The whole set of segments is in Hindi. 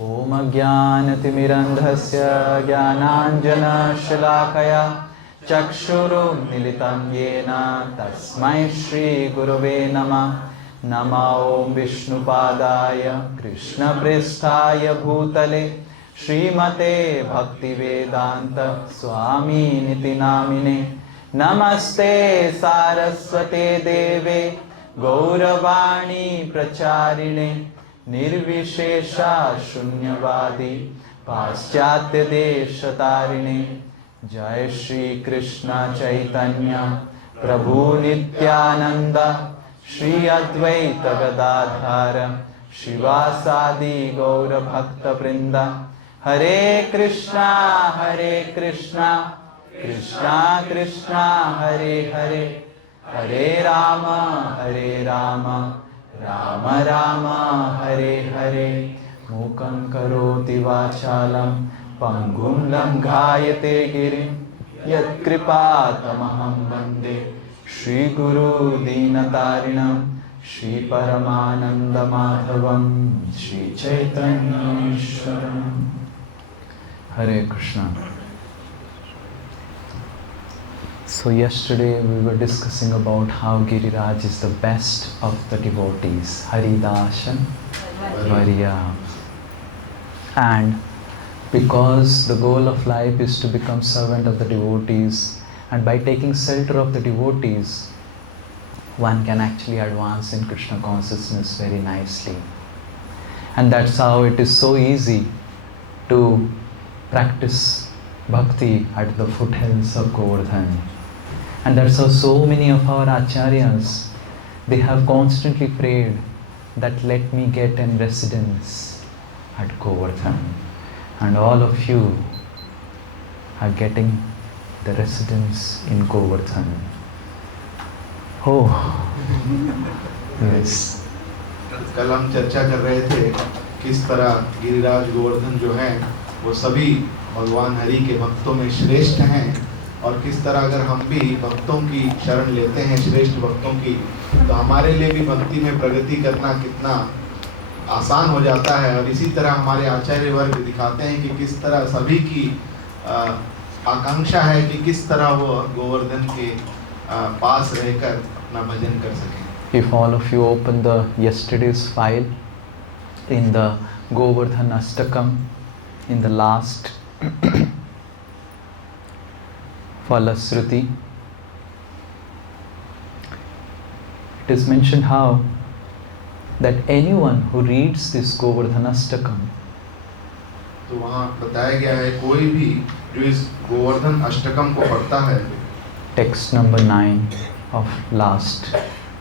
ॐ अज्ञानतिमिरन्धस्य ज्ञानाञ्जनशलाकया चक्षुरुन्मीलितं येन तस्मै श्रीगुरवे नमः। नमो ॐ विष्णुपादाय कृष्णप्रेष्ठाय भूतले श्रीमते भक्तिवेदान्त स्वामिनिति नामिने। नमस्ते सारस्वते देवे गौरवाणी प्रचारिणे निर्विशेषा शून्यवादी पाश्चात्य देशतारिणे। जय श्री कृष्ण चैतन्य प्रभु नित्यानंद श्री अद्वैत गदाधर शिवासादि गौर भक्त वृंद। हरे कृष्णा कृष्णा कृष्णा हरे हरे, हरे राम राम राम हरे हरे। मूकं करोति वाचालं पंगुं लंघायते गिरिं यत्कृपातमहं वन्दे श्रीगुरु दीनतारिणं श्रीपरमानन्दमाधवं श्रीचैतन्येश्वरम्। हरे Krishna. So yesterday we were discussing about how Giriraj is the best of the devotees, Haridasan Varya. And because the goal of life is to become servant of the devotees, and by taking shelter of the devotees, one can actually advance in Krishna consciousness very nicely. And that's how it is so easy to practice bhakti at the foothills of Govardhan. And that's how so many of our acharyas, they have constantly prayed that let me get in residence at Govardhan. And all of you are getting the residence in Govardhan. Oh, yes. कल हम चर्चा कर रहे थे किस तरह गिरिराज गोवर्धन जो है वो सभी भगवान हरि के भक्तों में श्रेष्ठ हैं, और किस तरह अगर हम भी भक्तों की शरण लेते हैं, श्रेष्ठ भक्तों की, तो हमारे लिए भी भक्ति में प्रगति करना कितना आसान हो जाता है। और इसी तरह हमारे आचार्य वर्ग दिखाते हैं कि किस तरह सभी की आकांक्षा है कि किस तरह वो गोवर्धन के पास रहकर अपना भजन कर सकें। If all of you open the yesterday's file in the Govardhan Ashtakam, in the last Falasruti, it is mentioned how that anyone who reads this Govardhan Ashtakam, तो वहाँ बताया गया है कोई भी जो इस गोवर्धन अष्टकम को पढ़ता है, text number 9 of last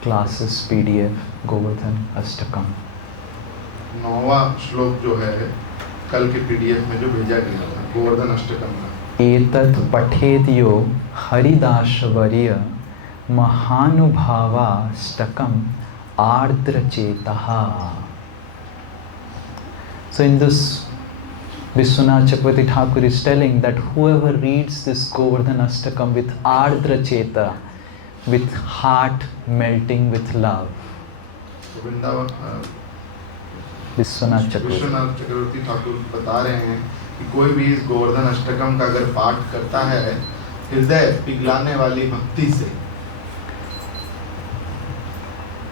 classes PDF Govardhan Ashtakam, 9वां श्लोक जो है कल के PDF में जो भेजा गया था गोवर्धन अष्टकम का, एतत् पठेद्यो हरिदासवर्य महानुभावाष्टकम आर्द्रचेतः. So in this, Vishwanath Chakravarti Thakur is telling that whoever reads this Govardhan Ashtakam with ardra cheta, with heart melting with love, Vrindavan Vishwanath Chakravarti, Vishwanath चक्रवर्ती ठाकुर बता रहे हैं कि कोई भी इस गोवर्धन अष्टकम का अगर पाठ करता है हृदय पिघलाने वाली भक्ति से,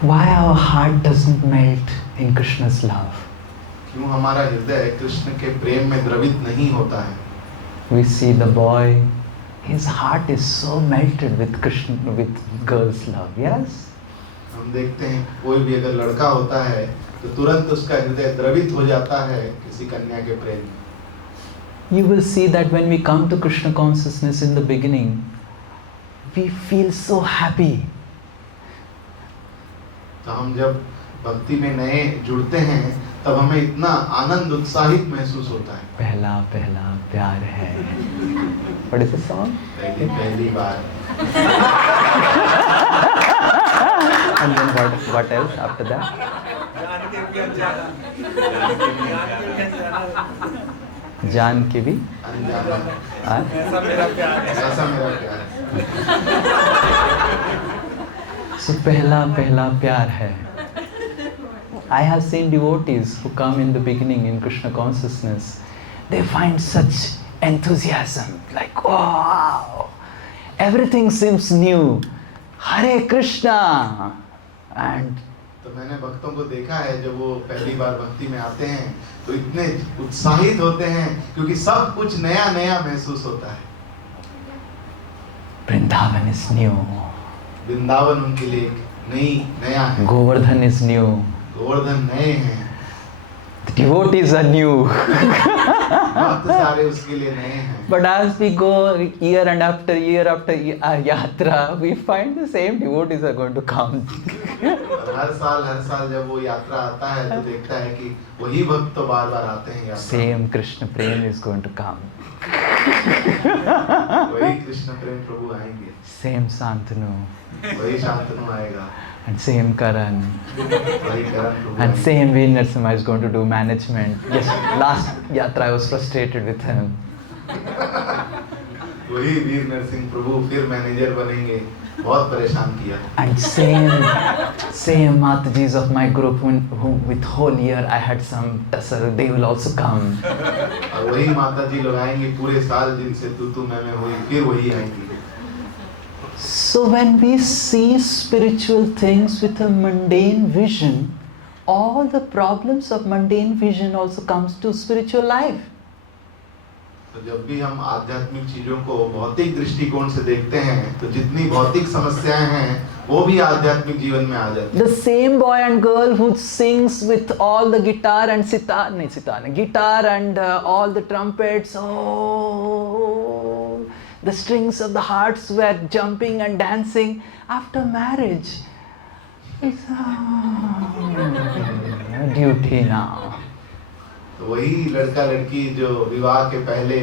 why our heart doesn't melt in Krishna's love? क्यों हमारा हृदय कृष्ण के प्रेम में द्रवित नहीं होता है? We see the boy, his heart is so melted with Krishna, with girl's love. Yes? हम देखते हैं कोई भी अगर लड़का होता है तो तुरंत उसका हृदय द्रवित हो जाता है किसी कन्या के प्रेम में। You will see that when we come to Krishna consciousness in the beginning, we feel so happy. तो हम जब भक्ति में नए जुड़ते हैं तब हमें इतना आनंद उत्साहित महसूस होता है। पहला पहला प्यार है। What is the song? पहली बार। And then what else after that? जान के भी ऐसा मेरा प्यार। So पहला प्यार है। I have seen devotees who come in the beginning in Krishna consciousness. They find such enthusiasm, like wow, everything seems new. Hare Krishna, and तो मैंने भक्तों को देखा है जब वो पहली बार भक्ति में आते हैं तो इतने उत्साहित होते हैं क्योंकि सब कुछ नया नया महसूस होता है. Vrindavan is new. वृंदावन उनके लिए नया है. Govardhan is new. गोवर्धन नए हैं. The devotees are new. भक्त सारे उसके लिए नए हैं. But as we go year after year yatra, we find the same devotees are going to come. हर साल जब वो यात्रा आता है तो देखता है कि वही भक्त तो बार बार आते हैं यात्रा. Same Krishna Prem is going to come. वही कृष्ण प्रेम प्रभु आएंगे. Same Santanu. वही शांतनु आएगा. And same Karan. वही करण प्रभु And आएंगे. same V. Narasimha is going to do management. Yes, last yatra I was frustrated with him. वही वीर नरसिंह प्रभु फिर मैनेजर बनेंगे. बहुत परेशान किया. And same Matajis of my group who with whole year I had some tussle, they will also come. और वही माता जी लोग आएंगे पूरे साल जिनसे तू मैं हुई फिर वही आएंगी. So when we see spiritual things with a mundane vision, all the problems of mundane vision also comes to spiritual life. तो जब भी हम आध्यात्मिक चीजों को भौतिक दृष्टिकोण से देखते हैं तो जितनी भौतिक समस्याएं हैं वो भी आध्यात्मिक जीवन में आ जाती हैं. The same boy and girl who sings with all the guitar and guitar and all the trumpets, oh, the strings of the hearts were jumping and dancing. After marriage, it's duty now. तो वही लड़का लड़की जो विवाह के पहले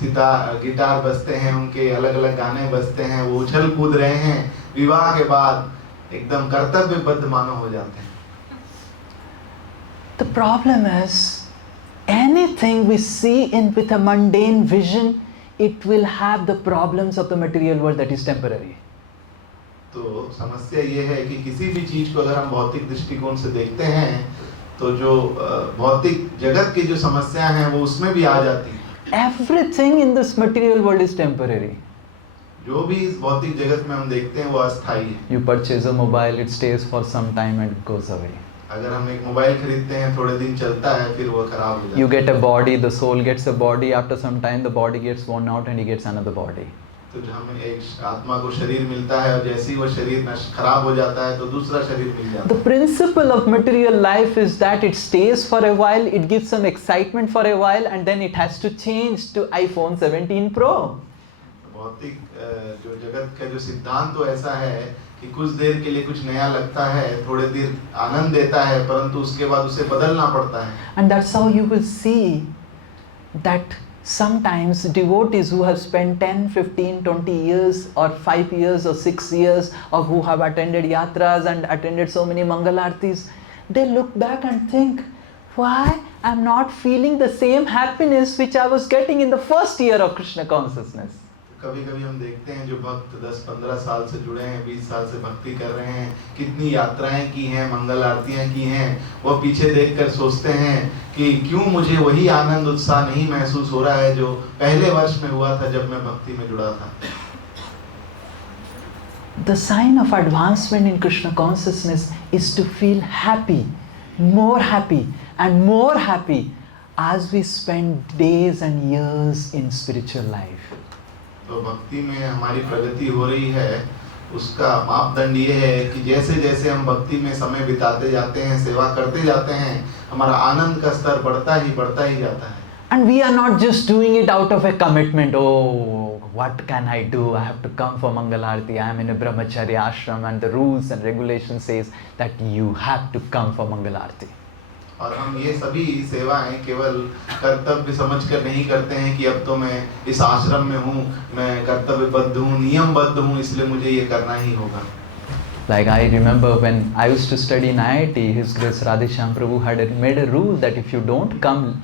गिटार बजते हैं, उनके अलग अलग गाने बजते हैं, वो उछल कूद रहे हैं, विवाह के बाद एकदम कर्तव्यबद्ध मानो हो जाते हैं. The problem is, anything we see with a mundane vision, it will have the problems of the material world that is temporary. तो समस्या ये है कि किसी भी चीज को अगर हम भौतिक दृष्टिकोण से देखते हैं तो जो भौतिक जगत की जो समस्या हैं वो उसमें भी आ जाती हैं. Everything in this material world is temporary. जो भी इस भौतिक जगत में हम देखते हैं वो अस्थायी है. You purchase a mobile, it stays for some time and it goes away. अगर हम एक मोबाइल खरीदते हैं थोड़े दिन चलता है फिर वो खराब हो जाता है. You get a body, the soul gets a body, after some time the body gets worn out and he gets another body. तो हमें एक आत्मा को शरीर मिलता है और जैसे ही वो शरीर खराब हो जाता है तो दूसरा शरीर मिल जाता है. The principle of material life is that it stays for a while, it gives some excitement for a while and then it has to change to iPhone 17 Pro. भौतिक जो जगत का जो सिद्धांत तो ऐसा है कि कुछ देर के लिए कुछ नया लगता है, थोड़े देर आनंद देता है, परंतु उसके बाद उसे बदलना पड़ता है. And that's how you will see that sometimes devotees who have spent 10, 15, 20 years or 5 years or 6 years or who have attended yatras and attended so many Mangal Aartis, they look back and think, why I'm not feeling the same happiness which I was getting in the first year of Krishna consciousness. कभी-कभी हम देखते हैं जो भक्त 10-15 साल से जुड़े हैं, 20 साल से भक्ति कर रहे हैं, कितनी यात्राएं की हैं, मंगल आरतियां की हैं, वो पीछे देखकर सोचते हैं कि क्यों मुझे वही आनंद उत्साह नहीं महसूस हो रहा है जो पहले वर्ष में हुआ था जब मैं भक्ति में जुड़ा था. The sign of advancement in Krishna consciousness is to feel happy and more happy as we spend days and years in spiritual life. तो भक्ति में हमारी प्रगति हो रही है, उसका मापदंड ये है कि जैसे जैसे हम भक्ति में समय बिताते जाते हैं, सेवा करते जाते हैं, हमारा आनंद का स्तर बढ़ता ही जाता है. And we are not just doing it out of a commitment. Oh, what can I do? I have to come for Mangal Aarti. I am in a brahmacharya ashram and the rules and regulations says that you have to come for Mangal Aarti. और हम ये सभी सेवाएं केवल कर्तव्य समझकर नहीं करते हैं कि अब तो मैं इस आश्रम में हूँ, मैं कर्तव्यबद्ध हूँ, नियमबद्ध हूँ, इसलिए मुझे ये करना ही होगा. Like I remember when I used to study in IIT, His Grace Radheshyam Prabhu had made a rule that if you don't come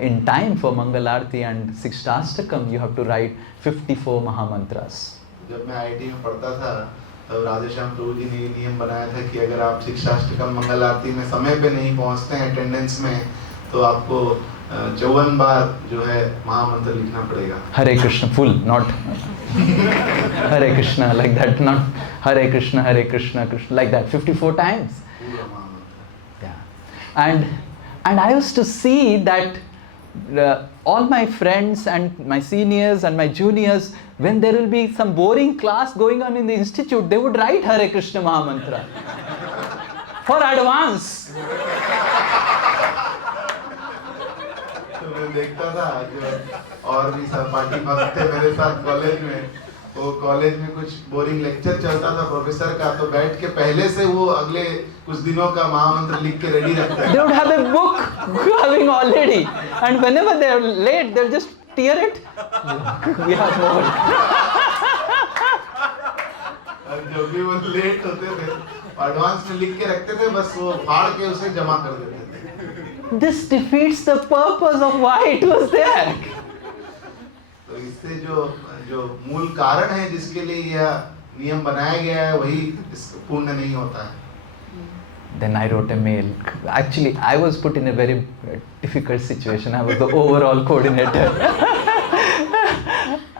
in time for Mangal Aarti and Sikshtastakam, you have to write 54 Mahamantras. जब मैं IIT में पढ़ता था तब राधेश्याम प्रभु जी ने ये नियम बनाया था कि अगर आप शिक्षाष्टकम मंगल आरती में समय पे नहीं पहुंचते हैं अटेंडेंस में, तो आपको 54 बार जो है महामंत्र लिखना पड़ेगा। Hare Krishna, full, not Hare Krishna like that, not Hare Krishna, Krishna, like that, 54 times. पूरा महामंत्र। Yeah. And I used to see that all my friends and my seniors and my juniors, when there will be some boring class going on in the institute, they would write Hare Krishna Mahamantra for advance. तो मैं देखता था जो और भी सहपाठी भक्त थे मेरे साथ कॉलेज में, वो कॉलेज में कुछ बोरिंग लेक्चर चलता था प्रोफेसर का, तो बैठ के पहले से वो अगले कुछ दिनों का महामंत्र लिख के रेडी रखते हैं। They would have a book having already, and whenever they are late, they'll just tear it. We have more. और जब भी वो लेट होते थे, एडवांस में लिख के रखते थे, बस वो फाड़ के उसे जमा कर देते थे। This defeats the purpose of why it was there. तो इससे जो मूल कारण है जिसके लिए यह नियम बनाया गया है, वही पूर्ण नहीं होता है। Then I wrote a mail. Actually, I was put in a very difficult situation. I was the overall coordinator.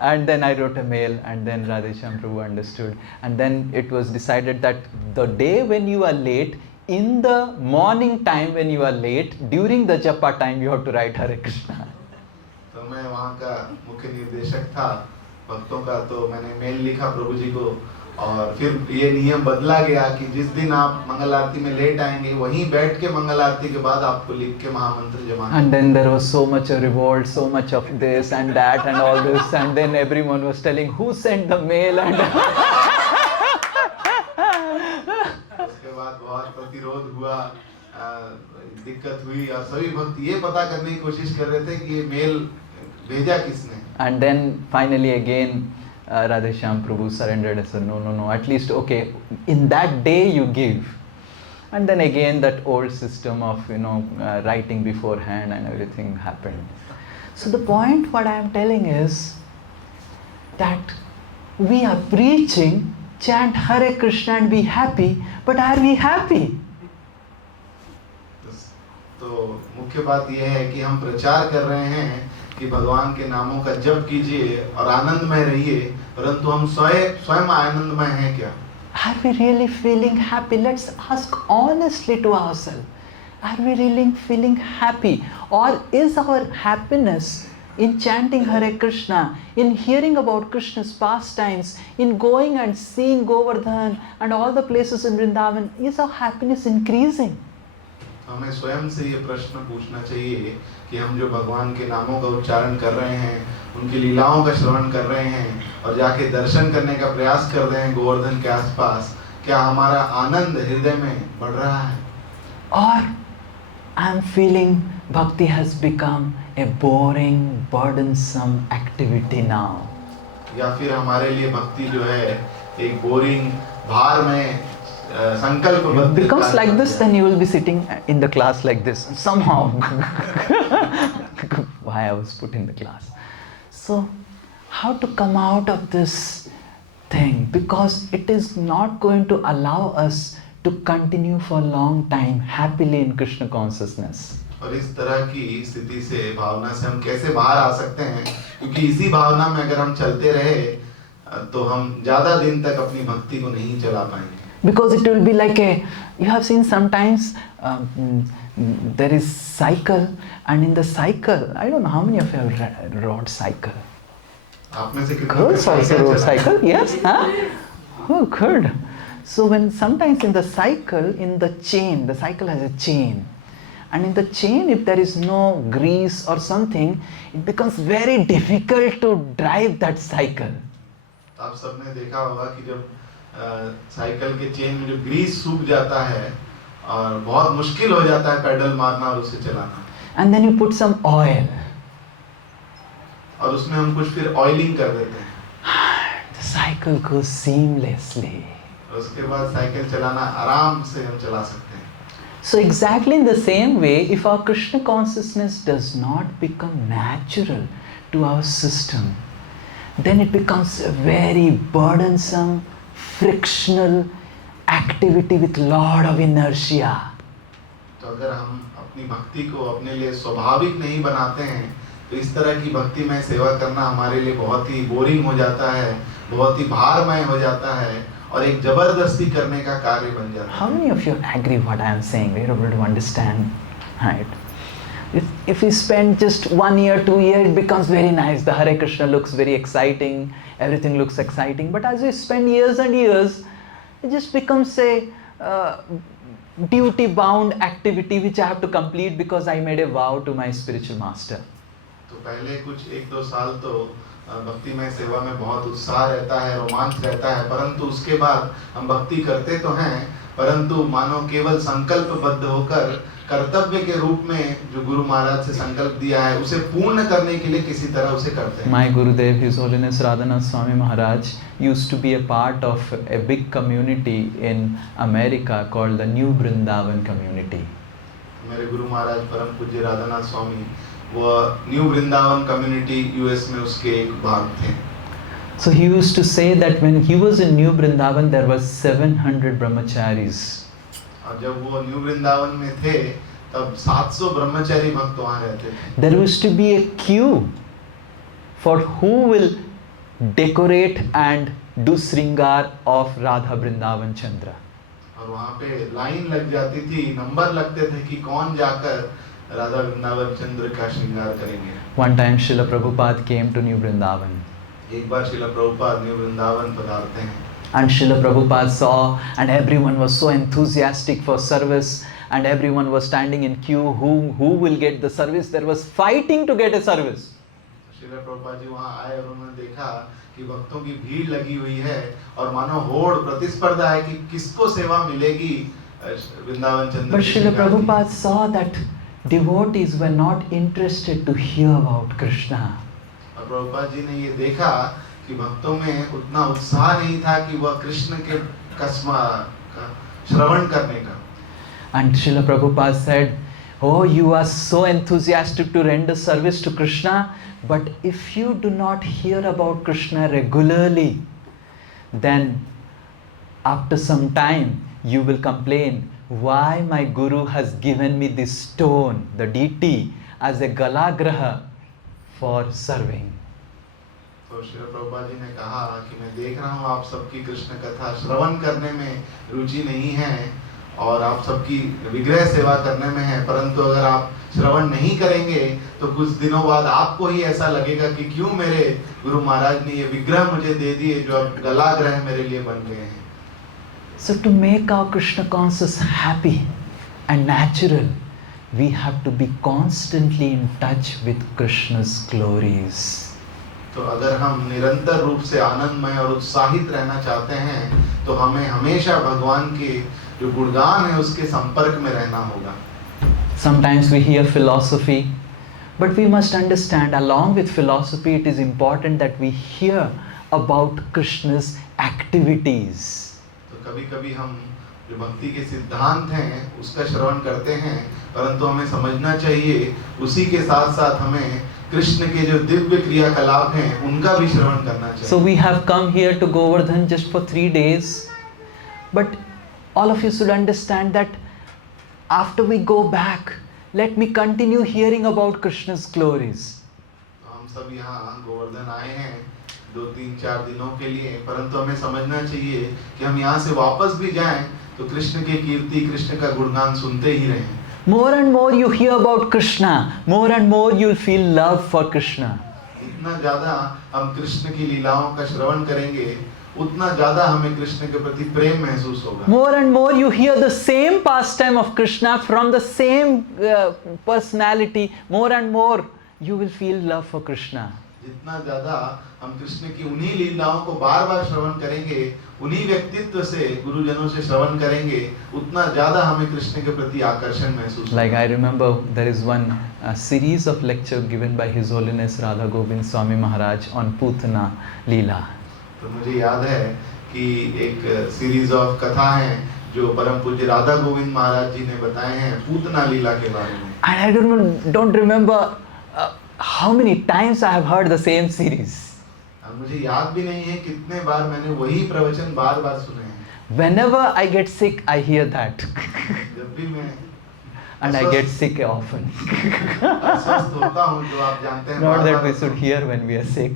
And then I wrote a mail, and then Radheshyam Prabhu understood. And then it was decided that the day when you are late, in the morning time when you are late, during the japa time, you have to write Hare Krishna. तो मैं वहाँ का मुख्य निर्देशक था भक्तों का, तो मैंने मेल लिखा प्रभु जी को, और फिर ये नियम बदला गया कि जिस दिन आप मंगल आरती में लेट आएंगे, वहीं बैठ के मंगल आरती के बाद आपको लिख के महामंत्र जमा। And then there was so much of revolt, so much of this and that and all this, and then everyone was telling who sent the mail and उसके बाद बहुत प्रतिरोध हुआ, दिक्कत हुई, और सभी भक्त ये पता करने की कोशिश कर रहे थे कि ये मेल भेजा किसने। And then finally again Radheshyam Prabhu surrendered and said no, at least okay, in that day you give. And then again that old system of writing beforehand and everything happened. So the point what I am telling is that we are preaching, chant Hare Krishna and be happy, but are we happy? तो मुख्य बात यह है कि हम प्रचार कर रहे हैं कि भगवान के नामों का जप कीजिए और आनंदमय रहिए, परंतु हम स्वयं आनंदमय हैं क्या? Are we really feeling happy? Let's ask honestly to ourselves. Are we really feeling happy? Or is our happiness in chanting Hare Krishna, in hearing about Krishna's pastimes, in going and seeing Govardhan and all the places in Vrindavan, is our happiness increasing? हमें स्वयं से ये प्रश्न पूछना चाहिए कि हम जो भगवान के नामों का उच्चारण कर रहे हैं, उनकी लीलाओं का श्रवण कर रहे हैं और जाके दर्शन करने का प्रयास कर रहे हैं गोवर्धन के आसपास, क्या हमारा आनंद हृदय में बढ़ रहा है? Or I am feeling bhakti has become a boring, burdensome activity now. या फिर हमारे लिए भक्ति जो है एक बोरिंग, भार में संकल्प becomes like this, then you will be sitting in the class like this somehow. Why I was put in the class. So how to come out of this thing, because it is not going to allow us to continue for a long time happily in Krishna consciousness. और इस तरह की स्थिति से, भावना से हम कैसे बाहर आ सकते हैं, क्योंकि इसी भावना में अगर हम चलते रहे तो हम ज्यादा दिन तक अपनी भक्ति को नहीं चला पाएंगे. Because it will be like you have seen sometimes there is cycle, and in the cycle, I don't know how many of you have rode cycle. आप में से कितने Girls also rode cycle, yes? Huh? Oh, good. So when sometimes in the cycle, in the chain, the cycle has a chain. And in the chain, if there is no grease or something, it becomes very difficult to drive that cycle. आप सबने देखा होगा कि जब साइकिल के चेन में जो ग्रीस सूख जाता है और बहुत मुश्किल हो जाता है पैडल मारना और उसे चलाना. And then you put some oil. और उसमें हम कुछ फिर ऑयलिंग कर देते हैं. The cycle goes seamlessly. उसके बाद साइकिल चलाना आराम से हम चला सकते हैं. So exactly in the same way, if our Krishna consciousness does not become natural to our system, then it becomes very burdensome, frictional activity with lot of inertia. तो अगर हम अपनी भक्ति को अपने लिए स्वाभाविक नहीं बनाते हैं तो इस तरह की भक्ति में सेवा करना हमारे लिए बहुत ही बोरिंग हो जाता है, बहुत ही भारमय हो जाता है और एक जबरदस्ती करने का कार्य बन जाता है. How many of you agree what I am saying? We're able to understand, right? If we spend just 1 year, 2 years, it becomes very nice. The Hare Krishna looks very exciting. Everything looks exciting. But as we spend years and years, it just becomes a duty-bound activity which I have to complete because I made a vow to my spiritual master. तो पहले कुछ 1-2 साल तो भक्ति में सेवा में बहुत उत्साह रहता है, रोमांच रहता है, परंतु उसके बाद हम भक्ति करते तो हैं, परंतु मानो केवल संकल्पबद्ध होकर कर्तव्य के रूप में जो गुरु महाराज से संकल्प दिया है उसे पूर्ण करने के लिए किसी तरह उसे करते हैं. My Gurudev, His Holiness Radhanath Swami Maharaj, used to be a part of a big community in America called the New Vrindavan community. मेरे गुरु महाराज परम पूज्य राधानाथ स्वामी वो न्यू वृंदावन कम्युनिटी यूएस में उसके एक भाग थे. So he used to say that when he was in New Vrindavan, there was 700 brahmacharis. और जब वो न्यू वृंदावन में थे तब 700 ब्रह्मचारी भक्त वहाँ रहते थे. There used to be a queue for who will decorate and do Sringar of Radha Vrindavan Chandra. और वहाँ पे लाइन लग जाती थी, नंबर लगते थे कि कौन जाकर राधा वृंदावन चंद्र का श्रृंगार करेंगे. One time Srila Prabhupada came to New Vrindavan. एक बार श्रील प्रभुपाद न्यू वृंदावन पधारते हैं. And Srila Prabhupada saw, and everyone was so enthusiastic for service, and everyone was standing in queue. Who will get the service? There was fighting to get a service. Srila Prabhupada ji वहाँ आए और उन्होंने देखा कि भक्तों की भीड़ लगी हुई है और मानो होड़ प्रतिस्पर्धा है कि किसको सेवा मिलेगी वृंदावन चंद्र. But Srila Prabhupada saw that devotees were not interested to hear about Krishna. और प्रभुपाद जी ने ये देखा कि भक्तों में उतना उत्साह नहीं था कि वह कृष्ण के कसमा का श्रवण करने का. And Srila Prabhupada said, "Oh, you are so enthusiastic to render service to Krishna, but if you do not hear about Krishna regularly, then after some time you will complain, why my Guru has given me this stone, the deity, as a galagraha for serving." तो श्री प्रभुपाद जी ने कहा कि मैं देख रहा हूँ आप सबकी कृष्ण कथा श्रवण करने में रुचि नहीं है और आप सबकी विग्रह सेवा करने में है, परंतु अगर आप श्रवण नहीं करेंगे तो कुछ दिनों बाद आपको ही ऐसा लगेगा कि क्यों मेरे गुरु महाराज ने ये विग्रह मुझे दे दिए जो अब गलाग्रह मेरे लिए बन गए हैं. So to make our Krishna conscious happy and natural, we have to be constantly in touch with Krishna's glories. तो अगर हम निरंतर रूप से आनंदमय और उत्साहित रहना चाहते हैं तो हमें हमेशा भगवान के जो गुणगान है उसके संपर्क में रहना होगा. Sometimes we hear philosophy, but we must understand along with philosophy it is important that we hear about Krishna's activities. तो कभी-कभी हम जो भक्ति के सिद्धांत हैं उसका श्रवण करते हैं, परंतु हमें समझना चाहिए उसी के साथ-साथ हमें कृष्ण के जो दिव्य क्रियाकलाप हैं उनका भी श्रवण करना चाहिए. So we have come here to Govardhan just for 3 days, but all of you should understand that after we go back, let me continue hearing about Krishna's glories. तो हम सब यहाँ गोवर्धन आए हैं 2-3-4 दिनों के लिए, परंतु हमें समझना चाहिए कि हम यहाँ से वापस भी जाएं तो कृष्ण की कीर्ति, कृष्ण का गुणगान सुनते ही रहें. More and more you hear about Krishna, more and more you'll feel love for Krishna. जितना ज़्यादा हम कृष्ण की लीलाओं का श्रवण करेंगे उतना ज़्यादा हमें कृष्ण के प्रति प्रेम महसूस होगा. More and more you hear the same pastime of Krishna from the same personality, more and more you will feel love for Krishna. जितना ज़्यादा हम कृष्ण की उन्हीं लीलाओं को बार-बार श्रवण करेंगे, उन्हीं व्यक्तित्व से गुरुजनों से श्रवण करेंगे, उतना ज़्यादा हमें कृष्ण के प्रति आकर्षण महसूस होगा. Like I remember there is one series of lecture given by His Holiness Radha Govind Swami Maharaj on Putana Leela. तो मुझे याद है कि एक सीरीज ऑफ कथा है जो परम पूज्य राधा गोविंद महाराज जी ने बताए हैं पूतना लीला के बारे में. And I don't remember how many times I have heard the same series. और मुझे याद भी नहीं है कितने बार मैंने वही प्रवचन बार बार सुने हैं। Whenever I get sick, I hear that. जब भी मैं And I get sick often. अस्वस्थ होता हूँ, जो आप जानते हैं, Not that बार-बार we should hear when we are sick,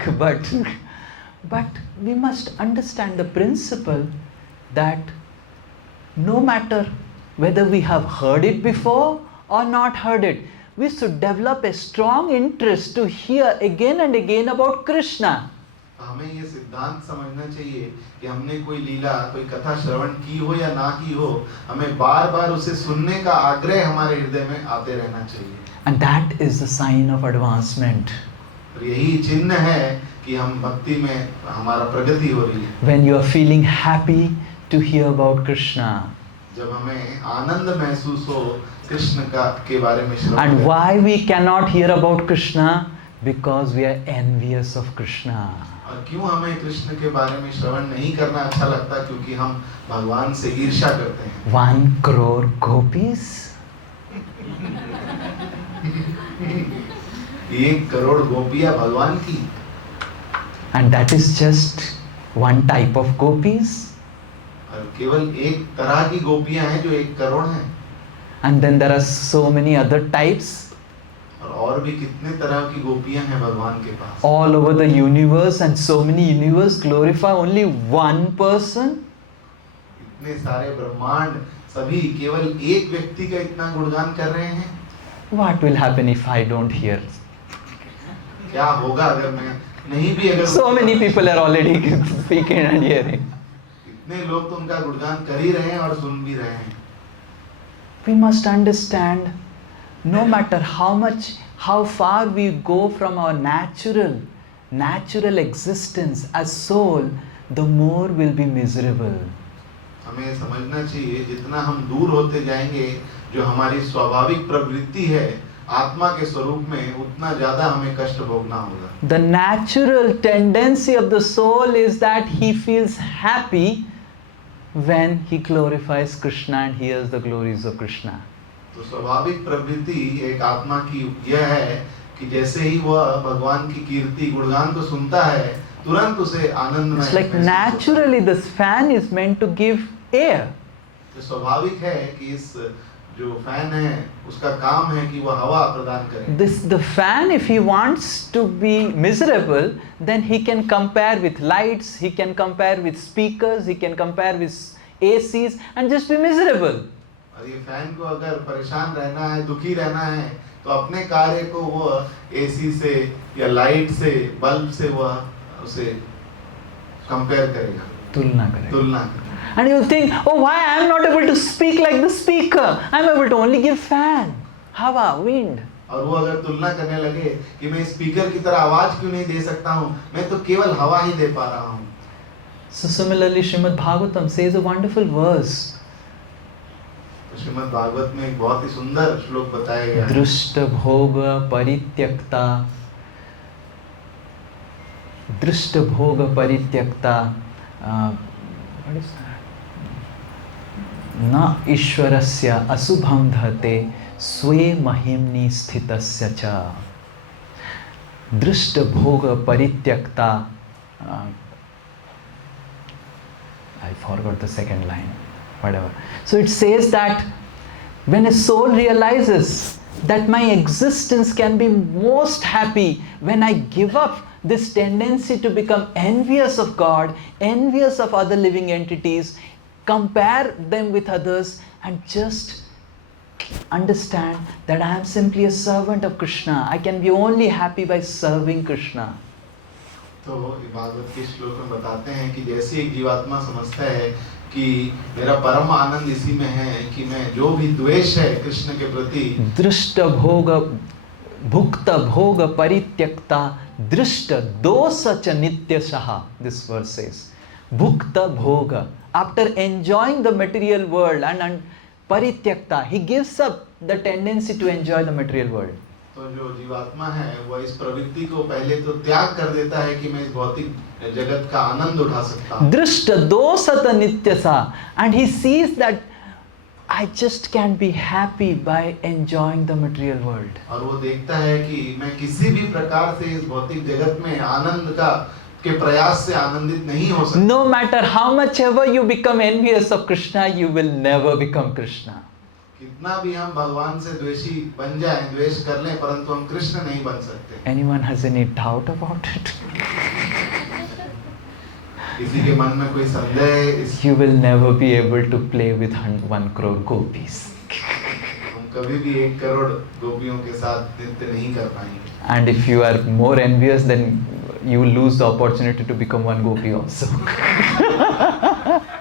but we must understand the principle that no matter whether we have heard it before or not heard it, we should develop a strong interest to hear again and again about Krishna. हमें ये सिद्धांत समझना चाहिए कि हमने कोई लीला, कोई कथा श्रवण की हो या ना की हो, हमें बार बार उसे सुनने का आग्रह हमारे हृदय में आते रहना चाहिए। And that is the sign of advancement. और यही चिन्ह है कि हम भक्ति में हमारा प्रगति हो रही है। When you are feeling happy to hear about Krishna. जब हमें आनंद महसूस हो कृष्ण के बारे में श्रवण And करें। why we cannot hear about Krishna? Because we are envious of Krishna. और क्यों हमें कृष्ण के बारे में श्रवण नहीं करना अच्छा लगता? क्योंकि हम भगवान से ईर्ष्या करते हैं। 1 crore gopis? 1 करोड़ गोपियां भगवान की। And that is just one type of gopis. और केवल एक तरह की गोपियां हैं जो 1 करोड़ हैं। And then there are so many other types और भी कितने तरह की गोपियां हैं भगवान के पास। all over the universe, and so many universe glorify only one person. इतने सारे ब्रह्मांड सभी केवल एक व्यक्ति का इतना गुणगान कर रहे हैं। What will happen if I don't hear? क्या होगा अगर मैं नहीं भी, अगर So many people are already speaking and hearing. इतने लोग तो उनका गुणगान कर ही रहे हैं और सुन भी रहे हैं। We must understand, no matter how far we go from our natural existence as soul, the more we'll be miserable. हमें समझना चाहिए जितना हम दूर होते जाएंगे जो हमारी स्वाभाविक प्रवृत्ति है आत्मा के स्वरूप में, उतना ज्यादा हमें कष्ट भोगना होगा। The natural tendency of the soul is that he feels happy when he glorifies Krishna and hears the glories of Krishna. तो स्वाभाविक प्रवृत्ति एक आत्मा की यह है कि जैसे ही वह भगवान की कीर्ति गुणगान को सुनता है, तुरंत उसे आनंद It's like naturally this fan is meant to give air. तो स्वाभाविक है कि इस जो फैन है उसका काम है कि वह हवा प्रदान करे। The fan, if he wants to be miserable, then he can compare with lights, he can compare with speakers, he can compare with ACs and just be miserable. और ये फैन को अगर परेशान रहना है, दुखी रहना है, तो अपने कार्य को वह एसी से या लाइट से, बल्ब से वह उसे कंपेयर करेगा, तुलना करेगा। And you think, oh, why I am not able to speak like the speaker? I am able to only give fan, हवा, wind. और वो अगर तुलना करने लगे कि मैं स्पीकर की तरह आवाज क्यों नहीं दे सकता हूँ, मैं तो केवल हवा ही दे पा रहा हूँ। So similarly, Srimad Bhagavatam says a wonderful verse. Shrimad Bhagavat में एक बहुत ही सुंदर श्लोक बताया गया है। दृष्ट भोग परित्यक्ता, दृष्ट भोग परित्यक्ता, न ईश्वरस्य अशुभं धते स्वे महिम्नि स्थितस्य च। दृष्ट भोग परित्यक्ता, I forgot the second line, whatever. So it says that when a soul realizes that my existence can be most happy when I give up this tendency to become envious of God, envious of other living entities, compare them with others, and just understand that I am simply a servant of Krishna. I can be only happy by serving Krishna. तो भागवत के श्लोक में बताते हैं कि जैसे एक जीवात्मा समझता है कि मेरा परम आनंद इसी में है कि मैं जो भी द्वेष है कृष्ण के प्रति, दृष्ट भोग भुक्त भोग परित्यक्ता दृष्ट दोष च नित्यशः. This verse says bhukta bhoga, after enjoying the material world and परित्यक्ता, he gives up the tendency to enjoy the material world. तो जो जीवात्मा है वह इस प्रवृत्ति को पहले तो त्याग कर देता है कि मैं इस भौतिक जगत का आनंद उठा सकता हूँ। दृष्ट दोषत नित्यसा, and he sees that I just can't be happy by enjoying the material world. और वो देखता है कि मैं किसी भी प्रकार से इस भौतिक जगत में आनंद का के प्रयास से आनंदित नहीं हो सकते। No matter how much ever you become envious of Krishna, you will never become Krishna. कितना भी हम भगवान से द्वेषी बन जाएं, द्वेष कर लें, परंतु हम कृष्ण नहीं बन सकते। Anyone has any doubt about it? किसी के मन में कोई संदेह है इस You will never be able to play with 1 crore gopis. हम कभी भी 1 करोड़ गोपियों के साथ नृत्य नहीं कर पाएंगे। And if you are more envious, then you will lose the opportunity to become 1 gopi also.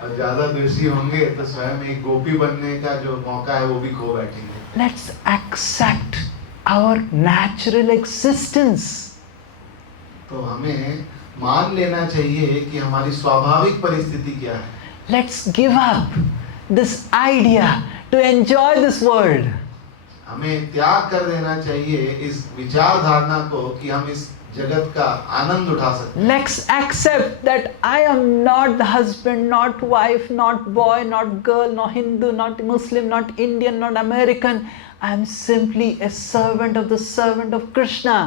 और ज्यादा द्वेषी होंगे तो स्वयं एक गोपी बनने का जो मौका है वो भी खो बैठेंगे। Let's accept our natural existence. तो हमें मान लेना चाहिए कि हमारी स्वाभाविक परिस्थिति क्या है। Let's give up this idea to enjoy this world. हमें त्याग कर देना चाहिए इस विचार धारणा को कि हम इस जगत का आनंद उठा सकते हैं। Let's accept that I am not the husband, not wife, not boy, not girl, not Hindu, not Muslim, not Indian, not American. I am simply a servant of Krishna.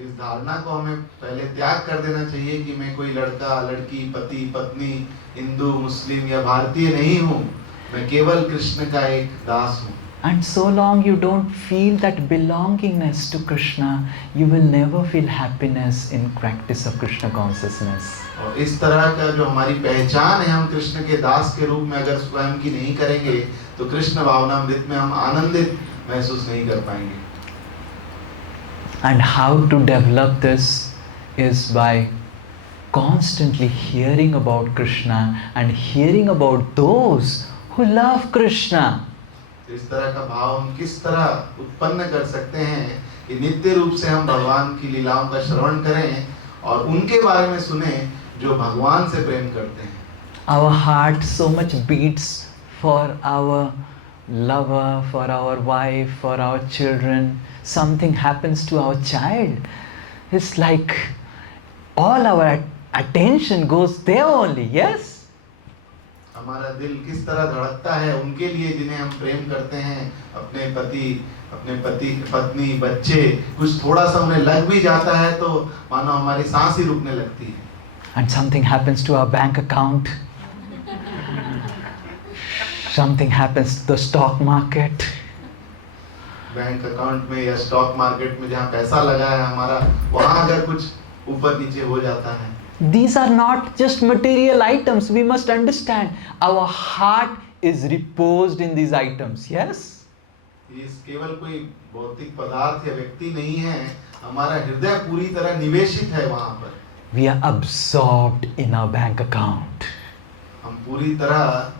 इस धारणा को हमें पहले त्याग कर देना चाहिए कि मैं कोई लड़का, लड़की, पति, पत्नी, हिंदू, मुस्लिम या भारतीय नहीं हूँ, मैं केवल कृष्ण का एक दास हूँ। And so long you don't feel that belongingness to Krishna, you will never feel happiness in practice of Krishna consciousness. और इस तरह का जो हमारी पहचान है हम कृष्ण के दास के रूप में अगर स्वयं की नहीं करेंगे तो कृष्ण भावनामृत में हम आनंदित महसूस नहीं कर पाएंगे। And how to develop this is by constantly hearing about Krishna and hearing about those who love Krishna. इस तरह का भाव हम किस तरह उत्पन्न कर सकते हैं कि नित्य रूप से हम भगवान की लीलाओं का श्रवण करें और उनके बारे में सुने जो भगवान से प्रेम करते हैं। Our heart so much beats for our lover, for our wife, for our children. Something happens to our child. It's like all our attention goes there only, yes? हमारा दिल किस तरह धड़कता है उनके लिए जिन्हें हम प्रेम करते हैं, अपने पति, पत्नी, बच्चे, कुछ थोड़ा सा उन्हें लग भी जाता है तो मानो हमारी सांस ही रुकने लगती है। And something happens to our bank account. Something happens to the stock market. Bank account में या स्टॉक मार्केट में जहाँ पैसा लगा है हमारा, वहाँ अगर कुछ ऊपर नीचे हो जाता है। These are not just material items. We must understand our heart is reposed in these items. Yes? ये केवल कोई भौतिक पदार्थ या व्यक्ति नहीं है, हमारा हृदय पूरी तरह निवेशित है वहाँ पर। We are absorbed in our bank account. हम पूरी तरह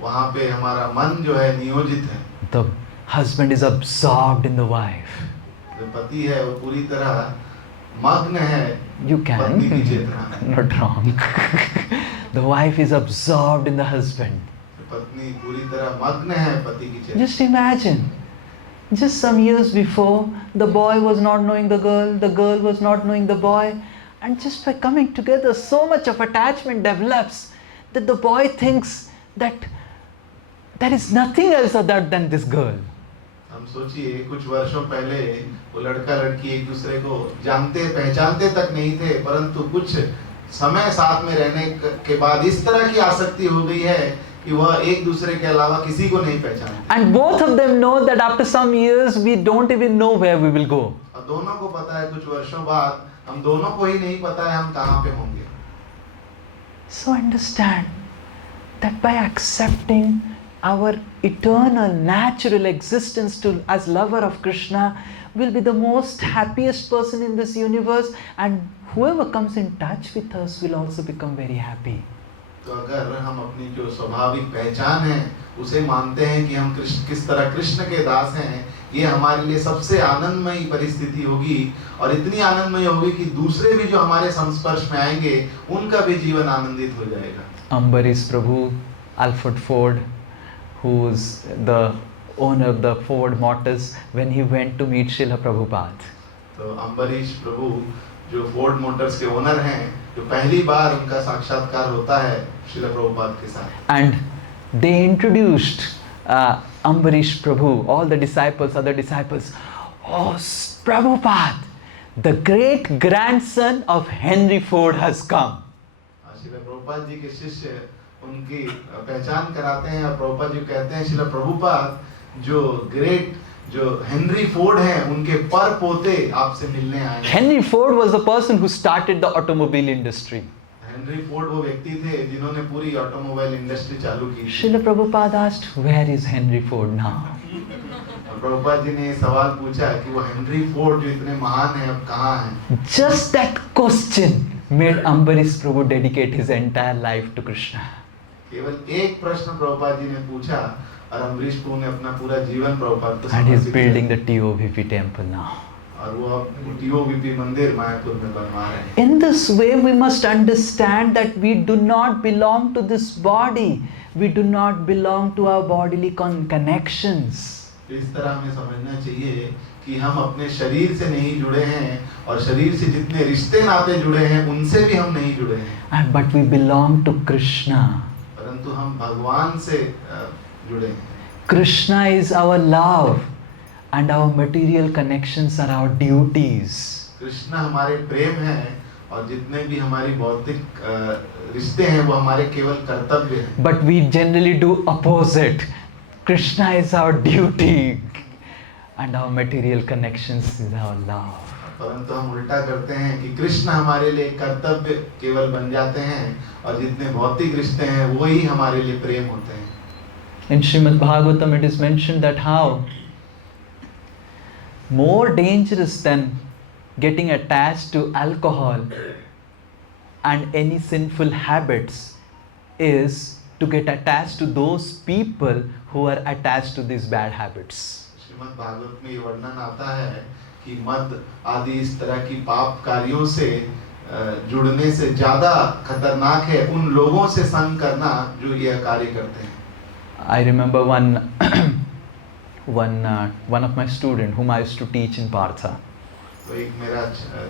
वहाँ पे हमारा मन जो है नियोजित है। The husband is absorbed in the wife. जो पति है वो पूरी तरह मग्न है You can. पत्नी की चेतना में। Not wrong. The wife is absorbed in the husband. पत्नी पूरी तरह मग्न है पति की चेतना। Just imagine. Just some years before, the boy was not knowing the girl was not knowing the boy, and just by coming together, so much of attachment develops that the boy thinks that there is nothing else other than this girl. हम सोचिए कुछ वर्षों पहले वो लड़का लड़की एक दूसरे को जानते पहचानते तक नहीं थे, परंतु कुछ समय साथ में रहने के बाद इस तरह की आसक्ति हो गई है कि वह एक दूसरे के अलावा किसी को नहीं पहचानते। And both of them know that after some years we don't even know where we will go. और दोनों को पता है कुछ वर्षों बाद हम दोनों को ही नहीं पता है हम कहाँ पे होंगे। So understand that by accepting our eternal natural existence to as lover of Krishna will be the most happiest person in this universe, and whoever comes in touch with us will also become very happy. तो अगर हम अपनी जो स्वाभाविक पहचान है उसे मानते हैं कि हम किस तरह कृष्ण के दास हैं, ये हमारे लिए सबसे आनंदमयी परिस्थिति होगी और इतनी आनंदमयी होगी कि दूसरे भी जो हमारे संस्पर्श में आएंगे उनका भी जीवन आनंदित हो जाएगा। Ambarish Prabhu, Alfred Ford, who's the owner of the Ford Motors, when he went to meet Srila Prabhupada. तो अम्बरीश प्रभु जो फोर्ड मोटर्स के ओनर हैं, जो पहली बार उनका साक्षात्कार होता है श्रील प्रभुपाद के साथ। And they introduced Ambarish Prabhu, all the disciples, other disciples. Oh, Prabhupada, The great grandson of Henry Ford has come. Srila Prabhupada ji के शिष्य उनकी पहचान कराते हैं और प्रभुपाद जी कहते हैं श्रील प्रभुपाद जो हेनरी फोर्ड हैं उनके पर पोते आपसे मिलने आए हैं। Henry Ford was the person who started the automobile industry. Henry Ford वो व्यक्ति थे जिन्होंने पूरी ऑटोमोबाइल इंडस्ट्री चालू की। Srila Prabhupada asked, where is Henry Ford now? Prabhupada ji ने सवाल पूछा कि वो हेनरी फोर्ड जो इतने महान हैं अब कहाँ हैं? Just that question made Ambarish Prabhu dedicate his entire life to Krishna. केवल एक प्रश्न प्रभुपाद जी ने पूछा और अम्बरीश प्रभु ने अपना पूरा जीवन प्रभुपाद को And he is समर्पित building किया। the TOVP temple now. और वो अब टीओवीपी मंदिर मायापुर में बनवा रहे हैं। In this way, we must understand that we do not belong to this body. We do not belong to our bodily connections. इस तरह हमें समझना चाहिए कि हम अपने शरीर से नहीं जुड़े हैं और शरीर से जितने रिश्ते नाते जुड़े हैं उनसे भी हम नहीं जुड़े हैं। But we belong to Krishna. परंतु हम भगवान से जुड़े हैं। Krishna is our love and our material connections are our duties. Krishna हमारे प्रेम है और जितने भी हमारी भौतिक रिश्ते हैं वो हमारे केवल कर्तव्य हैं। But we generally do opposite. Krishna is our duty and our material connections is our love. परंतु हम उल्टा करते हैं कि कृष्ण हमारे लिए कर्तव्य केवल बन जाते हैं और जितने भौतिक रिश्ते हैं वो ही हमारे लिए प्रेम होते हैं। In Srimad Bhagavatam it is mentioned that how more dangerous than getting attached to alcohol and any sinful habits is to get attached to those people who are attached to these bad habits. Shrimad Bhagavat में ये वर्णन आता है कि मद आदि इस तरह की पाप कार्यों से जुड़ने से ज्यादा खतरनाक है उन लोगों से संग करना जो यह कार्य करते हैं। I remember one of my student whom I used to teach in Partha. तो एक मेरा